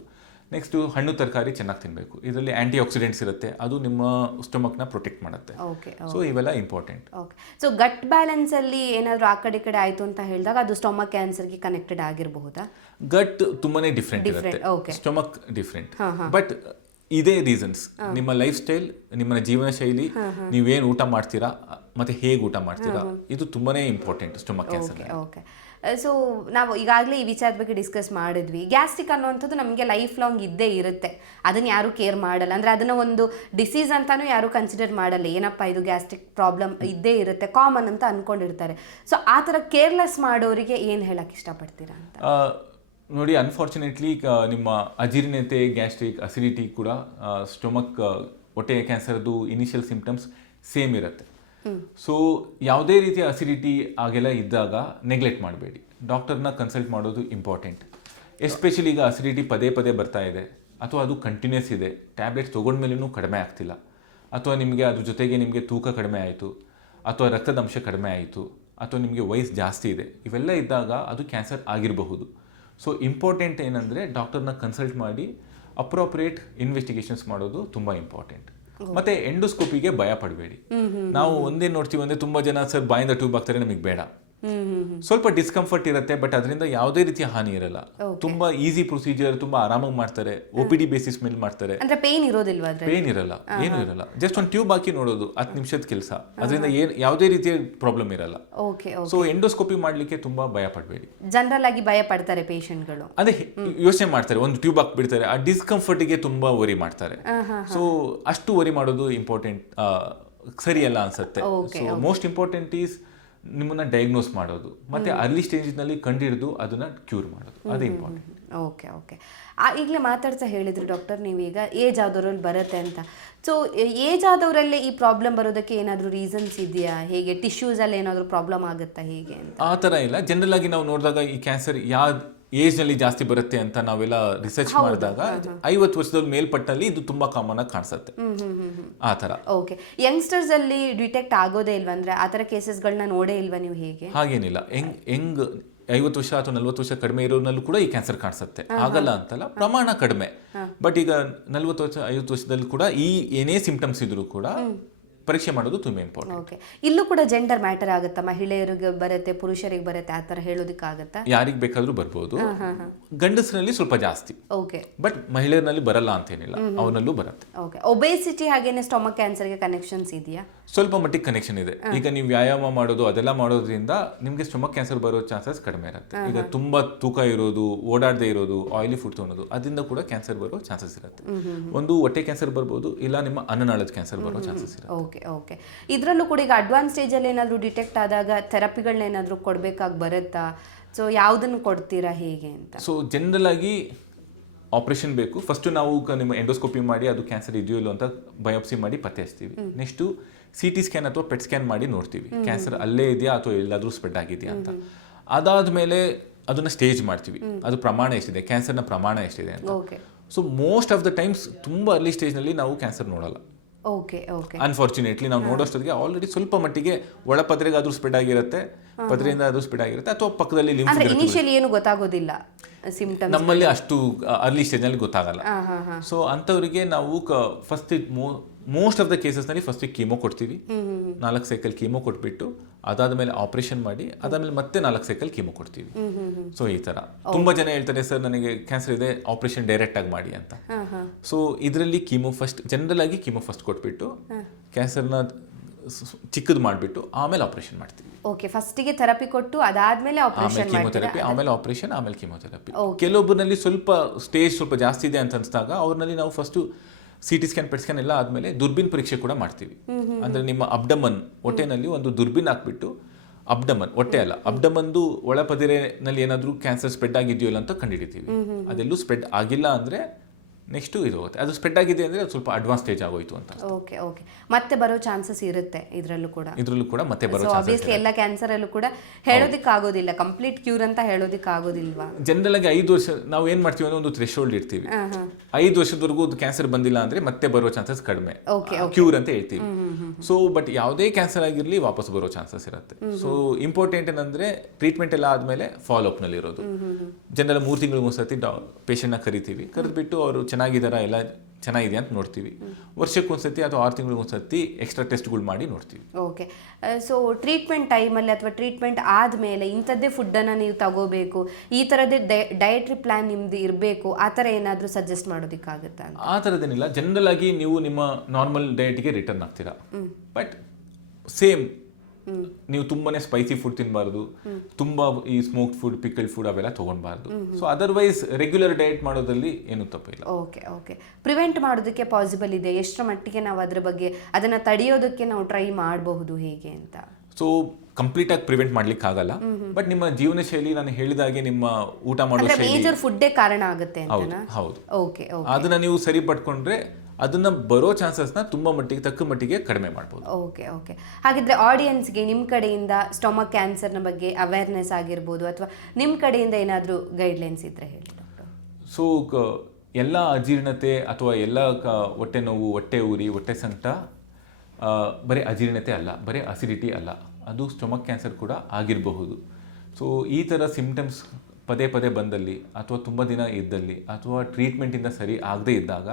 ನೆಕ್ಸ್ಟು ಹಣ್ಣು ತರಕಾರಿ ಚೆನ್ನಾಗಿ ತಿನ್ನಬೇಕು ಇದರಲ್ಲಿ ಆ್ಯಂಟಿ ಆಕ್ಸಿಡೆಂಟ್ಸ್ ಇರುತ್ತೆ. ಅದು ನಿಮ್ಮ ಸ್ಟೊಮಕ್ನ ಪ್ರೊಟೆಕ್ಟ್ ಮಾಡುತ್ತೆ. ಓಕೆ ಸೊ ಇವೆಲ್ಲ important okay so gut balance ಅಲ್ಲಿ ಏನಾದರೂ ಆ ಕಡೆ ಕಡೆ ಆಯ್ತು ಅಂತ ಹೇಳಿದಾಗ ಅದು ಸ್ಟೊಮಕ್ ಕ್ಯಾನ್ಸರ್ಗೆ ಕನೆಕ್ಟೆಡ್ ಆಗಿರಬಹುದಾ? ಗಟ್ ತುಂಬಾನೇ ಡಿಫ್ರೆಂಟ್ ಇರುತ್ತೆ. ಓಕೆ ಸ್ಟೊಮಕ್ ಡಿಫ್ರೆಂಟ್ ಬಟ್ ಇದೇ ರೀಸನ್ಸ್ ನಿಮ್ಮ ಲೈಫ್ ಸ್ಟೈಲ್ ನಿಮ್ಮ ಜೀವನ ಶೈಲಿ ನೀವೇನು ಊಟ ಮಾಡ್ತೀರಾ ಮತ್ತೆ ಹೇಗೆ ಊಟ ಮಾಡ್ತೀರಾ ಇದು ತುಂಬಾನೇ important stomach cancer okay so ನಾವು ಈಗಾಗಲೇ ಈ ವಿಚಾರದ ಬಗ್ಗೆ ಡಿಸ್ಕಸ್ ಮಾಡಿದ್ವಿ. ಗ್ಯಾಸ್ಟ್ರಿಕ್ ಅನ್ನುವಂಥದ್ದು ನಮಗೆ ಲೈಫ್ ಲಾಂಗ್ ಇದ್ದೇ ಇರುತ್ತೆ. ಅದನ್ನು ಯಾರೂ ಕೇರ್ ಮಾಡಲ್ಲ. ಅಂದರೆ ಅದನ್ನು ಒಂದು ಡಿಸೀಸ್ ಅಂತಲೂ ಯಾರೂ ಕನ್ಸಿಡರ್ ಮಾಡಲ್ಲ. ಏನಪ್ಪ ಇದು ಗ್ಯಾಸ್ಟ್ರಿಕ್ ಪ್ರಾಬ್ಲಮ್ ಇದ್ದೇ ಇರುತ್ತೆ ಕಾಮನ್ ಅಂತ ಅಂದ್ಕೊಂಡಿರ್ತಾರೆ ಸೊ ಆ ಥರ ಕೇರ್ಲೆಸ್ ಮಾಡೋರಿಗೆ ಏನು ಹೇಳಕ್ಕೆ ಇಷ್ಟಪಡ್ತೀರಾ ಅಂತ? ನೋಡಿ ಅನ್ಫಾರ್ಚುನೇಟ್ಲಿ ನಿಮ್ಮ ಅಜೀರ್ಣತೆ, ಗ್ಯಾಸ್ಟ್ರಿಕ್ ಅಸಿಡಿಟಿ ಕೂಡ ಸ್ಟೊಮಕ್ ಹೊಟ್ಟೆಯ ಕ್ಯಾನ್ಸರ್ದು ಇನಿಷಿಯಲ್ ಸಿಂಪ್ಟಮ್ಸ್ ಸೇಮ್ ಇರುತ್ತೆ. ಸೊ ಯಾವುದೇ ರೀತಿಯ ಅಸಿಡಿಟಿ ಆಗೆಲ್ಲ ಇದ್ದಾಗ ನೆಗ್ಲೆಕ್ಟ್ ಮಾಡಬೇಡಿ. ಡಾಕ್ಟರ್ನ ಕನ್ಸಲ್ಟ್ ಮಾಡೋದು ಇಂಪಾರ್ಟೆಂಟ್ ಎಸ್ಪೆಷಲಿ ಈಗ ಅಸಿಡಿಟಿ ಪದೇ ಪದೇ ಬರ್ತಾ ಇದೆ. ಅಥವಾ ಅದು ಕಂಟಿನ್ಯೂಸ್ ಇದೆ. ಟ್ಯಾಬ್ಲೆಟ್ಸ್ ತೊಗೊಂಡ್ಮೇಲೂ ಕಡಿಮೆ ಆಗ್ತಿಲ್ಲ. ಅಥವಾ ನಿಮಗೆ ಅದ್ರ ಜೊತೆಗೆ ನಿಮಗೆ ತೂಕ ಕಡಿಮೆ ಆಯಿತು. ಅಥವಾ ರಕ್ತದ ಅಂಶ ಕಡಿಮೆ ಆಯಿತು. ಅಥವಾ ನಿಮಗೆ ವಯಸ್ಸು ಜಾಸ್ತಿ ಇದೆ. ಇವೆಲ್ಲ ಇದ್ದಾಗ ಅದು ಕ್ಯಾನ್ಸರ್ ಆಗಿರಬಹುದು. ಸೊ ಇಂಪಾರ್ಟೆಂಟ್ ಏನಂದರೆ ಡಾಕ್ಟರ್ನ ಕನ್ಸಲ್ಟ್ ಮಾಡಿ ಅಪ್ರೋಪ್ರಿಯೇಟ್ ಇನ್ವೆಸ್ಟಿಗೇಷನ್ಸ್ ಮಾಡೋದು ತುಂಬ ಇಂಪಾರ್ಟೆಂಟ್ ಮತ್ತೆ ಎಂಡೋಸ್ಕೋಪಿಗೆ ಭಯ ಪಡಬೇಡಿ. ನಾವು ಒಂದೇ ನೋಡ್ತೀವಿ ಅಂದ್ರೆ ತುಂಬಾ ಜನ ಸರ್ ಬಾಯಿಂದ ಟ್ಯೂಬ್ ಹಾಕ್ತಾರೆ ನಮಗೆ ಬೇಡ. ಸ್ವಲ್ಪ ಡಿಸ್ಕಂಫರ್ಟ್ ಇರುತ್ತೆ ಬಟ್ ಅದರಿಂದ ಯಾವುದೇ ರೀತಿಯ ಹಾನಿ ಇರಲ್ಲ. ತುಂಬಾ ಈಸಿ ಪ್ರೊಸೀಜರ್ ತುಂಬಾ ಆರಾಮಾಗಿ ಮಾಡ್ತಾರೆ. ಓಪಿಡಿ ಪಿ ಡಿ ಬೇಸಿಸ್ ಮೇಲೆ ಮಾಡ್ತಾರೆ. ಅಂದರೆ ಪೇನ್ ಇರೋದಿಲ್ವಾ ಪೇನ್ ಇರಲ್ಲ. ಏನು ಇರಲ್ಲ. ಜಸ್ಟ್ ಒಂದು ಟ್ಯೂಬ್ ಹಾಕಿ ನೋಡೋದು ಹತ್ತು ನಿಮಿಷದ ಕೆಲಸ. ಅದರಿಂದ ಏನ್ ಯಾವುದೇ ರೀತಿಯ ಪ್ರಾಬ್ಲಮ್ ಇರಲ್ಲ. ಸೊ ಎಂಡೋಸ್ಕೋಪಿ ಮಾಡ್ಲಿಕ್ಕೆ ತುಂಬಾ ಭಯ ಪಡಬೇಡಿ. ಜನರಲ್ ಆಗಿ ಭಯ ಪಡ್ತಾರೆ ಪೇಷಂಟ್ಗಳು ಅದೇ ಯೋಚನೆ ಮಾಡ್ತಾರೆ ಒಂದು ಟ್ಯೂಬ್ ಹಾಕ್ಬಿಡ್ತಾರೆ ಆ ಡಿಸ್ಕಂಫರ್ಟ್ಗೆ ತುಂಬಾ ವರಿ ಮಾಡ್ತಾರೆ. ಸೊ ಅಷ್ಟು ವರಿ ಮಾಡೋದು ಇಂಪಾರ್ಟೆಂಟ್ ಸರಿಯಲ್ಲ ಅನ್ಸುತ್ತೆ. ಸೊ ಮೋಸ್ಟ್ ಇಂಪಾರ್ಟೆಂಟ್ ಈಸ್ ನಿಮ್ಮನ್ನ ಡಯಾಗ್ನೋಸ್ ಮಾಡೋದು. ಮತ್ತೆ ಅರ್ಲಿ ಸ್ಟೇಜ್ನಲ್ಲಿ ಕಂಡಿಡಿದು ಅದನ್ನ ಕ್ಯೂರ್ ಮಾಡೋದು. ಅದೇ ಇಂಪಾರ್ಟೆಂಟ್ ಓಕೆ ಓಕೆ ಈಗಲೇ ಮಾತಾಡ್ತಾ ಹೇಳಿದ್ರು ಡಾಕ್ಟರ್ ನೀವೀಗ ಏಜ್ ಆದವರಲ್ಲಿ ಬರುತ್ತೆ ಅಂತ. ಸೊ ಏಜ್ ಆದವರಲ್ಲೇ ಈ ಪ್ರಾಬ್ಲಮ್ ಬರೋದಕ್ಕೆ ಏನಾದರೂ ರೀಸನ್ಸ್ ಇದೆಯಾ? ಹೇಗೆ ಟಿಶ್ಯೂಸಲ್ಲಿ ಏನಾದರೂ ಪ್ರಾಬ್ಲಮ್ ಆಗುತ್ತಾ? ಹೇಗೆ ಅಂತ? ಆ ಥರ ಇಲ್ಲ. ಜನರಲ್ ಆಗಿ ನಾವು ನೋಡಿದಾಗ ಈ ಕ್ಯಾನ್ಸರ್ ಯಾವ ಏಜ್ನಲ್ಲಿ ಜಾಸ್ತಿ ಬರುತ್ತೆ ಅಂತ ನಾವೆಲ್ಲ ರಿಸರ್ಚ್ ಮಾಡಿದಾಗ ಐವತ್ತು ವರ್ಷದಲ್ಲಿ ಮೇಲ್ಪಟ್ಟಲ್ಲಿ ಇದು ತುಂಬಾ ಕಾಮನ್ ಆಗಿ ಕಾಣಿಸುತ್ತೆ. ಆ ಥರ. ಓಕೆ. ಯಂಗ್ಸ್ಟರ್ಸಲ್ಲಿ ಡಿಟೆಕ್ಟ್ ಆಗೋದೇ ಇಲ್ವಾ? ಅಂದ್ರೆ ಆ ಥರ ಕೇಸಸ್ಗಳನ್ನ ನೋಡೇ ಇಲ್ವಾ ನೀವು ಹೇಗೆ? ಹಾಗೇನಿಲ್ಲ. ಹೆಂಗ್ ಹೆಂಗ್ ಐವತ್ತು ವರ್ಷ ಅಥವಾ ನಲ್ವತ್ತು ವರ್ಷ ಕಡಿಮೆ ಇರೋನಲ್ಲೂ ಕೂಡ ಈ ಕ್ಯಾನ್ಸರ್ ಕಾಣಿಸುತ್ತೆ. ಆಗಲ್ಲ ಅಂತಲ್ಲ ಪ್ರಮಾಣ ಕಡಿಮೆ. ಬಟ್ ಈಗ ನಲ್ವತ್ತು ವರ್ಷ ಐವತ್ತು ವರ್ಷದಲ್ಲಿ ಕೂಡ ಈ ಏನೇ ಸಿಂಪ್ಟಮ್ಸ್ ಇದ್ರೂ ಕೂಡ ಪರೀಕ್ಷೆ ಮಾಡೋದು ತುಂಬ ಇಂಪಾರ್ಟೆಂಟ್ ಓಕೆ ಇಲ್ಲೂ ಕೂಡ ಜೆಂಡರ್ ಮ್ಯಾಟರ್ ಆಗುತ್ತೆ? ಮಹಿಳೆಯರಿಗೆ ಬರುತ್ತೆ ಪುರುಷರಿಗೆ ಬರುತ್ತೆ ಆ ಥರ ಹೇಳೋದಕ್ಕಾಗತ್ತಾ? ಯಾರಿಗೆ ಬೇಕಾದ್ರೂ ಬರ್ಬೋದು. ಗಂಡಸರಲ್ಲಿ ಸ್ವಲ್ಪ ಜಾಸ್ತಿ. ಓಕೆ ಬಟ್ ಮಹಿಳೆಯರಲ್ಲಿ ಬರಲ್ಲ ಅಂತೇನಿಲ್ಲ. ಅವನಲ್ಲೂ ಬರುತ್ತೆ. ಓಕೆ ಒಬೇಸಿಟಿ ಹಾಗೇನೆ ಸ್ಟೊಮಕ್ ಕ್ಯಾನ್ಸರ್ಗೆ ಕನೆಕ್ಷನ್ಸ್ ಇದೆಯಾ? ಸ್ವಲ್ಪ ಮಟ್ಟಿಗೆ ಕನೆಕ್ಷನ್ ಇದೆ. ಈಗ ನೀವು ವ್ಯಾಯಾಮ ಮಾಡೋದು ಅದೆಲ್ಲ ಮಾಡೋದ್ರಿಂದ ನಿಮಗೆ ಸ್ಟೊಮಕ್ ಕ್ಯಾನ್ಸರ್ ಬರೋ ಚಾನ್ಸಸ್ ಕಡಿಮೆ ಇರುತ್ತೆ. ಈಗ ತುಂಬಾ ತೂಕ ಇರೋದು ಓಡಾಡದೇ ಇರೋದು ಆಯಿಲಿ ಫುಡ್ ತೊಗೊಳೋದು ಅದರಿಂದ ಕೂಡ ಕ್ಯಾನ್ಸರ್ ಬರೋ ಚಾನ್ಸಸ್ ಇರುತ್ತೆ. ಒಂದು ಹೊಟ್ಟೆ ಕ್ಯಾನ್ಸರ್ ಬರ್ಬೋದು ಇಲ್ಲ ನಿಮ್ಮ ಅನ್ನನಾಳದ ಕ್ಯಾನ್ಸರ್ ಬರೋ ಚಾನ್ಸಸ್ ಇರುತ್ತೆ. Okay okay. ಇದರಲ್ಲೂ ಕೂಡ ಈಗ ಅಡ್ವಾನ್ಸ್ ಸ್ಟೇಜಲ್ಲಿ ಏನಾದರೂ ಡಿಟೆಕ್ಟ್ ಆದಾಗ ಥೆರಪಿಗಳನ್ನ ಏನಾದರೂ ಕೊಡಬೇಕಾಗಿ ಬರುತ್ತಾ? ಸೊ ಯಾವುದನ್ನು ಕೊಡ್ತೀರಾ ಹೇಗೆ ಅಂತ? ಸೊ ಜನರಲ್ ಆಗಿ ಆಪರೇಷನ್ ಬೇಕು. ಫಸ್ಟು ನಾವು ನಿಮ್ಮ ಎಂಡೋಸ್ಕೋಪಿ ಮಾಡಿ ಅದು ಕ್ಯಾನ್ಸರ್ ಇದೆಯೋ ಇಲ್ಲೋ ಅಂತ ಬಯೋಪ್ಸಿ ಮಾಡಿ ಪತ್ತೆ ಹಚ್ತೀವಿ ನೆಕ್ಸ್ಟು ಸಿ ಟಿ ಸ್ಕ್ಯಾನ್ ಅಥವಾ ಪೆಟ್ ಸ್ಕ್ಯಾನ್ ಮಾಡಿ ನೋಡ್ತೀವಿ. ಕ್ಯಾನ್ಸರ್ ಅಲ್ಲೇ ಇದೆಯಾ ಅಥವಾ ಎಲ್ಲಾದರೂ ಸ್ಪ್ರೆಡ್ ಆಗಿದೆಯಾ ಅಂತ. ಅದಾದ್ಮೇಲೆ ಅದನ್ನ ಸ್ಟೇಜ್ ಮಾಡ್ತೀವಿ. ಅದು ಪ್ರಮಾಣ ಎಷ್ಟಿದೆ? ಕ್ಯಾನ್ಸರ್ನ ಪ್ರಮಾಣ ಎಷ್ಟಿದೆ ಅಂತ. Okay. So most of the times ತುಂಬ ಅರ್ಲಿ ಸ್ಟೇಜ್ನಲ್ಲಿ ನಾವು ಕ್ಯಾನ್ಸರ್ ನೋಡಲ್ಲ. ಓಕೆ ಓಕೆ ಅನ್ಫಾರ್ಚುನೇಟ್ಲಿ ನಾವು ನೋಡೋಷ್ಟೊತ್ತಿಗೆ ಆಲ್ರೆಡಿ ಸ್ವಲ್ಪ ಮಟ್ಟಿಗೆ ಒಳಪದ್ರೆಗೆ ಅದು ಸ್ಪ್ರೆಡ್ ಆಗಿರುತ್ತೆ ಪದ್ರೆಯಿಂದ ಅದು ಸ್ಪ್ರೆಡ್ ಆಗಿರುತ್ತೆ ಅಥವಾ ಪಕ್ಕದಲ್ಲಿ ಅಂದ್ರೆ ಇನಿಷಿಯಲಿ ಏನು ಗೊತ್ತಾಗೋದಿಲ್ಲ ಸಿಂಪ್ಟಮ್ ನಮ್ಮಲ್ಲಿ ಅಷ್ಟು ಅರ್ಲಿ ಸ್ಟೇಜ್ನಲ್ಲಿ ಗೊತ್ತಾಗಲ್ಲ. ಸೊ ಅಂಥವರಿಗೆ ನಾವು ಫಸ್ಟ್ ಮೋಸ್ಟ್ ಆಫ್ ದ ಕೇಸಸ್ನಲ್ಲಿ ಫಸ್ಟ್ ಕೀಮೋ ಕೊಡ್ತೀವಿ. ನಾಲ್ಕು ಸೈಕಲ್ ಕೀಮೋ ಕೊಟ್ಬಿಟ್ಟು ಅದಾದ್ಮೇಲೆ ಆಪರೇಷನ್ ಮಾಡಿ ಅದಾದ್ಮೇಲೆ ಮತ್ತೆ ನಾಲ್ಕು ಸೈಕಲ್ ಕೀಮೋ ಕೊಡ್ತೀವಿ. ಸೊ ಈ ತರ ತುಂಬಾ ಜನ ಹೇಳ್ತಾರೆ ಸರ್ ನನಗೆ ಕ್ಯಾನ್ಸರ್ ಇದೆ ಆಪರೇಷನ್ ಡೈರೆಕ್ಟ್ ಆಗಿ ಮಾಡಿ ಅಂತ. ಸೊ ಇದರಲ್ಲಿ ಕೀಮೋ ಫಸ್ಟ್ ಜನರಲ್ ಆಗಿ ಕೀಮೋ ಫಸ್ಟ್ ಕೊಟ್ಬಿಟ್ಟು ಕ್ಯಾನ್ಸರ್ನ ಚಿಕ್ಕದು ಮಾಡಿಬಿಟ್ಟು ಆಮೇಲೆ ಆಪರೇಷನ್ ಮಾಡ್ತೀವಿ. ಓಕೆ ಫಸ್ಟಿಗೆ ಥೆರಪಿ ಕೊಟ್ಟು ಅದಾದ್ಮೇಲೆ ಆಮೇಲೆ ಕೀಮೋಥೆರಪಿ ಆಮೇಲೆ ಆಪರೇಷನ್ ಆಮೇಲೆ ಕೀಮೋಥೆರಪಿ ಕೆಲವೊಬ್ಬರಲ್ಲಿ ಸ್ವಲ್ಪ ಸ್ಟೇಜ್ ಸ್ವಲ್ಪ ಜಾಸ್ತಿ ಇದೆ ಅಂತ ಅನ್ಸಿದಾಗ ಅವ್ರನ್ನಲ್ಲಿ ನಾವು first C T scan PET scan ಎಲ್ಲ ಆದಮೇಲೆ ದುರ್ಬಿನ್ ಪರೀಕ್ಷೆ ಕೂಡ ಮಾಡ್ತೀವಿ. ಅಂದರೆ ನಿಮ್ಮ ಅಬ್ಡಮನ್ ಹೊಟ್ಟೆನಲ್ಲಿ ಒಂದು ದುರ್ಬಿನ್ ಹಾಕ್ಬಿಟ್ಟು ಅಬ್ಡಮನ್ ಹೊಟ್ಟೆ ಅಲ್ಲ ಅಬ್ಡಮನ್ದು ಒಳಪದಿರೆನಲ್ಲಿ ಏನಾದರೂ ಕ್ಯಾನ್ಸರ್ ಸ್ಪ್ರೆಡ್ ಆಗಿದೆಯೋ ಇಲ್ಲ ಅಂತ ಕಂಡುಹಿಡಿತೀವಿ. ಅದೆಲ್ಲೂ ಸ್ಪ್ರೆಡ್ ಆಗಿಲ್ಲ ಅಂದರೆ ನೆಕ್ಸ್ಟು ಇದು ಹೋಗುತ್ತೆ. ಅದು ಸ್ಪ್ರೆಡ್ ಆಗಿದೆ ಅಂದರೆ ಅದು ಸ್ವಲ್ಪ ಅಡ್ವಾನ್ಸ್ ಸ್ಟೇಜ್ ಆಗೋಯ್ತು ಅಂತ ಓಕೆ ಓಕೆ ಮತ್ತೆ ಬರೋ ಚಾನ್ಸಸ್ ಇರುತ್ತೆ ಇದರಲ್ಲೂ ಕೂಡ. ಇದರಲ್ಲೂ ಕೂಡ ಮತ್ತೆ ಬರೋ ಆಬ್ವಿಯಸ್ಲಿ ಎಲ್ಲ ಕ್ಯಾನ್ಸರ್ ಅಲ್ಲೂ ಕೂಡ ಹೇಳೋದಕ್ಕೆ ಆಗೋದಿಲ್ಲ ಕಂಪ್ಲೀಟ್ ಕ್ಯೂರ್ ಅಂತ ಹೇಳೋದಕ್ಕೆ ಆಗೋದಿಲ್ವಾ ಜನರಲ್ ಆಗಿ ಐದು ವರ್ಷ ನಾವು ಏನು ಮಾಡ್ತೀವಿ ಅಂದರೆ ಒಂದು ಥ್ರೆಶೋಲ್ಡ್ ಇರ್ತೀವಿ ಐದು ವರ್ಷದವರೆಗೂ ಕ್ಯಾನ್ಸರ್ ಬಂದಿಲ್ಲ ಅಂದ್ರೆ ಮತ್ತೆ ಬರೋ ಚಾನ್ಸಸ್ ಕಡಿಮೆ. ಕ್ಯೂರ್ ಅಂತ ಹೇಳ್ತೀವಿ. ಸೊ ಬಟ್ ಯಾವುದೇ ಕ್ಯಾನ್ಸರ್ ಆಗಿರಲಿ ವಾಪಸ್ ಬರೋ ಚಾನ್ಸಸ್ ಇರುತ್ತೆ. ಸೊ ಇಂಪಾರ್ಟೆಂಟ್ ಏನಂದರೆ ಟ್ರೀಟ್ಮೆಂಟ್ ಎಲ್ಲ ಆದಮೇಲೆ ಫಾಲೋ ಅಪ್ನಲ್ಲಿ ಇರೋದು ಜನರಲ್ ಮೂರು ತಿಂಗಳಿಗೆ ಒಂದ್ಸತಿ ಪೇಷಂಟ್ನ ಕರಿತೀವಿ. ಕರೆದ್ಬಿಟ್ಟು ಅವರು ಚೆನ್ನಾಗಿದ್ದಾರಾ ಎಲ್ಲ ಚೆನ್ನಾಗಿದೆ ಅಂತ ನೋಡ್ತೀವಿ. ವರ್ಷಕ್ಕೆ ಒಂದ್ಸತಿ ಅಥವಾ ಆರು ತಿಂಗಳಿಗೆ ಒಂದ್ಸತಿ ಎಕ್ಸ್ಟ್ರಾ ಟೆಸ್ಟ್ಗಳು ಮಾಡಿ ನೋಡ್ತೀವಿ. ಓಕೆ. ಸೊ ಟ್ರೀಟ್ಮೆಂಟ್ ಟೈಮಲ್ಲಿ ಅಥವಾ ಟ್ರೀಟ್ಮೆಂಟ್ ಆದಮೇಲೆ ಇಂಥದ್ದೇ ಫುಡ್ಡನ್ನು ನೀವು ತಗೋಬೇಕು ಈ ಥರದ್ದೇ ಡಯಟ್ರಿ ಪ್ಲ್ಯಾನ್ ನಿಮ್ದು ಇರಬೇಕು ಆ ಥರ ಏನಾದರೂ ಸಜೆಸ್ಟ್ ಮಾಡೋದಕ್ಕಾಗುತ್ತಾ ಆ ಥರದ್ದೇನಿಲ್ಲ. ಜನರಲ್ ಆಗಿ ನೀವು ನಿಮ್ಮ ನಾರ್ಮಲ್ ಡಯಟ್ಗೆ ರಿಟರ್ನ್ ಆಗ್ತೀರಾ. ಬಟ್ ಸೇಮ್ ನೀವು ತುಂಬಾನೇ ಸ್ಪೈಸಿ ಫುಡ್ ತಿನ್ನಬಾರ್ದು ತುಂಬಾ ಈ ಸ್ಮೋಕ್ ಫುಡ್ ಪಿಕಲ್ ಫುಡ್ ಅವೆಲ್ಲ ತಗೊಳ್ಬಾರ್ದು ಸೊ ಅದರ್ವೈಸ್ ರೆಗ್ಯುಲರ್ ಡಯಟ್ ಮಾಡೋದ್ರಲ್ಲಿ ಏನು ತಪ್ಪಿಲ್ಲ. ಓಕೆ ಓಕೆ ಪ್ರಿವೆಂಟ್ ಮಾಡೋದಕ್ಕೆ ಪಾಸಿಬಲ್ ಇದೆ. ಎಷ್ಟರ ಮಟ್ಟಿಗೆ ನಾವು ಅದ್ರ ಬಗ್ಗೆ ಅದನ್ನ ತಡೆಯೋದಕ್ಕೆ ನಾವು ಟ್ರೈ ಮಾಡಬಹುದು ಹೇಗೆ ಅಂತ? ಸೊ ಕಂಪ್ಲೀಟ್ ಆಗಿ ಪ್ರಿವೆಂಟ್ ಮಾಡ್ಲಿಕ್ಕೆ ಆಗಲ್ಲ ಬಟ್ ನಿಮ್ಮ ಜೀವನ ಶೈಲಿ ನಾನು ಹೇಳಿದಾಗೆ ನಿಮ್ಮ ಊಟ ಮಾಡೋ ಶೈಲಿ. ಮೇಜರ್ ಫುಡ್ಡೇ ಕಾರಣ ಆಗುತ್ತೆ ಹೌದು ಅಂತನಾ? ಹೌದು ಓಕೆ ಓಕೆ ಅದನ್ನ ನೀವು ಸರಿಪಡ್ಕೊಂಡ್ರೆ ಅದನ್ನ ಬರೋ ಚಾನ್ಸಸ್ನ ತುಂಬಾ ಮಟ್ಟಿಗೆ ತಕ್ಕ ಮಟ್ಟಿಗೆ ಕಡಿಮೆ ಮಾಡಬಹುದು ಓಕೆ ಓಕೆ. ಹಾಗಿದ್ರೆ ಆಡಿಯನ್ಸ್ಗೆ ನಿಮ್ಮ ಕಡೆಯಿಂದ ಸ್ಟೊಮಕ್ ಕ್ಯಾನ್ಸರ್ನ ಬಗ್ಗೆ ಅವೇರ್ನೆಸ್ ಆಗಿರ್ಬೋದು ಅಥವಾ ನಿಮ್ಮ ಕಡೆಯಿಂದ ಏನಾದರೂ ಗೈಡ್ಲೈನ್ಸ್ ಇದ್ರೆ ಹೇಳಿ ಡಾಕ್ಟರ್. ಸೊ ಎಲ್ಲ ಅಜೀರ್ಣತೆ ಅಥವಾ ಎಲ್ಲ ಕ ಹೊಟ್ಟೆ ನೋವು ಹೊಟ್ಟೆ ಉರಿ ಹೊಟ್ಟೆ ಸಂಕಟ ಬರೀ ಅಜೀರ್ಣತೆ ಅಲ್ಲ ಬರೀ ಅಸಿಡಿಟಿ ಅಲ್ಲ ಅದು ಸ್ಟೊಮಕ್ ಕ್ಯಾನ್ಸರ್ ಕೂಡ ಆಗಿರಬಹುದು. ಸೊ ಈ ಥರ ಸಿಮ್ಟಮ್ಸ್ ಪದೇ ಪದೇ ಬಂದಲ್ಲಿ ಅಥವಾ ತುಂಬ ದಿನ ಇದ್ದಲ್ಲಿ ಅಥವಾ ಟ್ರೀಟ್ಮೆಂಟಿಂದ ಸರಿ ಆಗದೇ ಇದ್ದಾಗ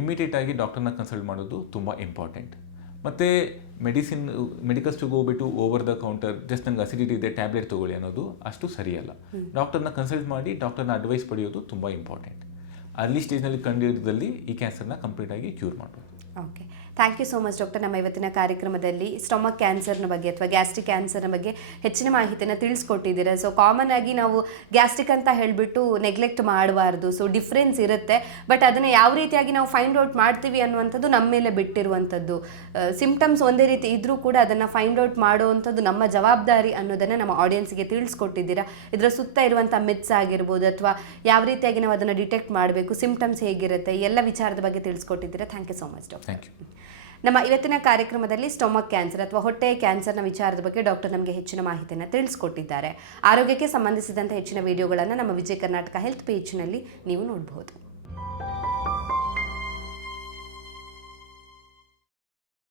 ಇಮಿಡಿಯೇಟ್ ಆಗಿ ಡಾಕ್ಟರ್ನ ಕನ್ಸಲ್ಟ್ ಮಾಡೋದು ತುಂಬ ಇಂಪಾರ್ಟೆಂಟ್ ಮತ್ತು ಮೆಡಿಸಿನ್ ಮೆಡಿಕಲ್ ಸ್ಟೋರ್ಗೆ ಹೋಗ್ಬಿಟ್ಟು ಓವರ್ ದ ಕೌಂಟರ್ ಜಸ್ಟ್ ನಂಗೆ ಅಸಿಡಿಟಿ ಇದೆ ಟ್ಯಾಬ್ಲೆಟ್ ತೊಗೊಳ್ಳಿ ಅನ್ನೋದು ಅಷ್ಟು ಸರಿಯಲ್ಲ. ಡಾಕ್ಟರ್ನ ಕನ್ಸಲ್ಟ್ ಮಾಡಿ ಡಾಕ್ಟರ್ನ ಅಡ್ವೈಸ್ ಪಡೆಯೋದು ತುಂಬ ಇಂಪಾರ್ಟೆಂಟ್ ಅರ್ಲಿ ಸ್ಟೇಜ್ನಲ್ಲಿ ಕಂಡುಹಿಡಿದಲ್ಲಿ ಈ ಕ್ಯಾನ್ಸರ್ನ ಕಂಪ್ಲೀಟಾಗಿ ಕ್ಯೂರ್ ಮಾಡ್ಬೋದು. Okay thank you so much doctor ನಮ್ಮ ಇವತ್ತಿನ ಕಾರ್ಯಕ್ರಮದಲ್ಲಿ ಸ್ಟೊಮಕ್ ಕ್ಯಾನ್ಸರ್ನ ಬಗ್ಗೆ ಅಥವಾ ಗ್ಯಾಸ್ಟ್ರಿಕ್ ಕ್ಯಾನ್ಸರ್ನ ಬಗ್ಗೆ ಹೆಚ್ಚಿನ ಮಾಹಿತಿಯನ್ನು ತಿಳಿಸ್ಕೊಟ್ಟಿದ್ದೀರಾ. ಸೊ ಕಾಮನ್ ಆಗಿ ನಾವು ಗ್ಯಾಸ್ಟ್ರಿಕ್ ಅಂತ ಹೇಳಿಬಿಟ್ಟು ನೆಗ್ಲೆಕ್ಟ್ ಮಾಡಬಾರ್ದು. ಸೊ ಡಿಫ್ರೆನ್ಸ್ ಇರುತ್ತೆ. ಬಟ್ ಅದನ್ನು ಯಾವ ರೀತಿಯಾಗಿ ನಾವು ಫೈಂಡ್ ಔಟ್ ಮಾಡ್ತೀವಿ ಅನ್ನುವಂಥದ್ದು ನಮ್ಮ ಮೇಲೆ ಬಿಟ್ಟಿರುವಂಥದ್ದು. ಸಿಂಪ್ಟಮ್ಸ್ ಒಂದೇ ರೀತಿ ಇದ್ರೂ ಕೂಡ ಅದನ್ನು ಫೈಂಡ್ ಔಟ್ ಮಾಡುವಂಥದ್ದು ನಮ್ಮ ಜವಾಬ್ದಾರಿ ಅನ್ನೋದನ್ನು ನಮ್ಮ ಆಡಿಯನ್ಸ್ಗೆ ತಿಳಿಸ್ಕೊಟ್ಟಿದ್ದೀರಾ. ಇದರ ಸುತ್ತ ಇರುವಂಥ ಮಿತ್ಸ್ ಆಗಿರ್ಬೋದು ಅಥವಾ ಯಾವ ರೀತಿಯಾಗಿ ನಾವು ಅದನ್ನು ಡಿಟೆಕ್ಟ್ ಮಾಡಬೇಕು ಸಿಂಪ್ಟಮ್ಸ್ ಹೇಗಿರುತ್ತೆ, ಎಲ್ಲ ವಿಚಾರದ ಬಗ್ಗೆ ತಿಳಿಸ್ಕೊಟ್ಟಿದ್ದೀರಾ. Thank you so much doctor thank you ನಮ್ಮ ಇವತ್ತಿನ ಕಾರ್ಯಕ್ರಮದಲ್ಲಿ ಸ್ಟೊಮಕ್ ಕ್ಯಾನ್ಸರ್ ಅಥವಾ ಹೊಟ್ಟೆ ಕ್ಯಾನ್ಸರ್ನ ವಿಚಾರದ ಬಗ್ಗೆ ಡಾಕ್ಟರ್ ನಮಗೆ ಹೆಚ್ಚಿನ ಮಾಹಿತಿಯನ್ನು ತಿಳಿಸ್ಕೊಟ್ಟಿದ್ದಾರೆ. ಆರೋಗ್ಯಕ್ಕೆ ಸಂಬಂಧಿಸಿದಂಥ ಹೆಚ್ಚಿನ ವಿಡಿಯೋಗಳನ್ನು ನಮ್ಮ ವಿಜಯ ಕರ್ನಾಟಕ ಹೆಲ್ತ್ ಪೇಜ್ನಲ್ಲಿ ನೀವು ನೋಡಬಹುದು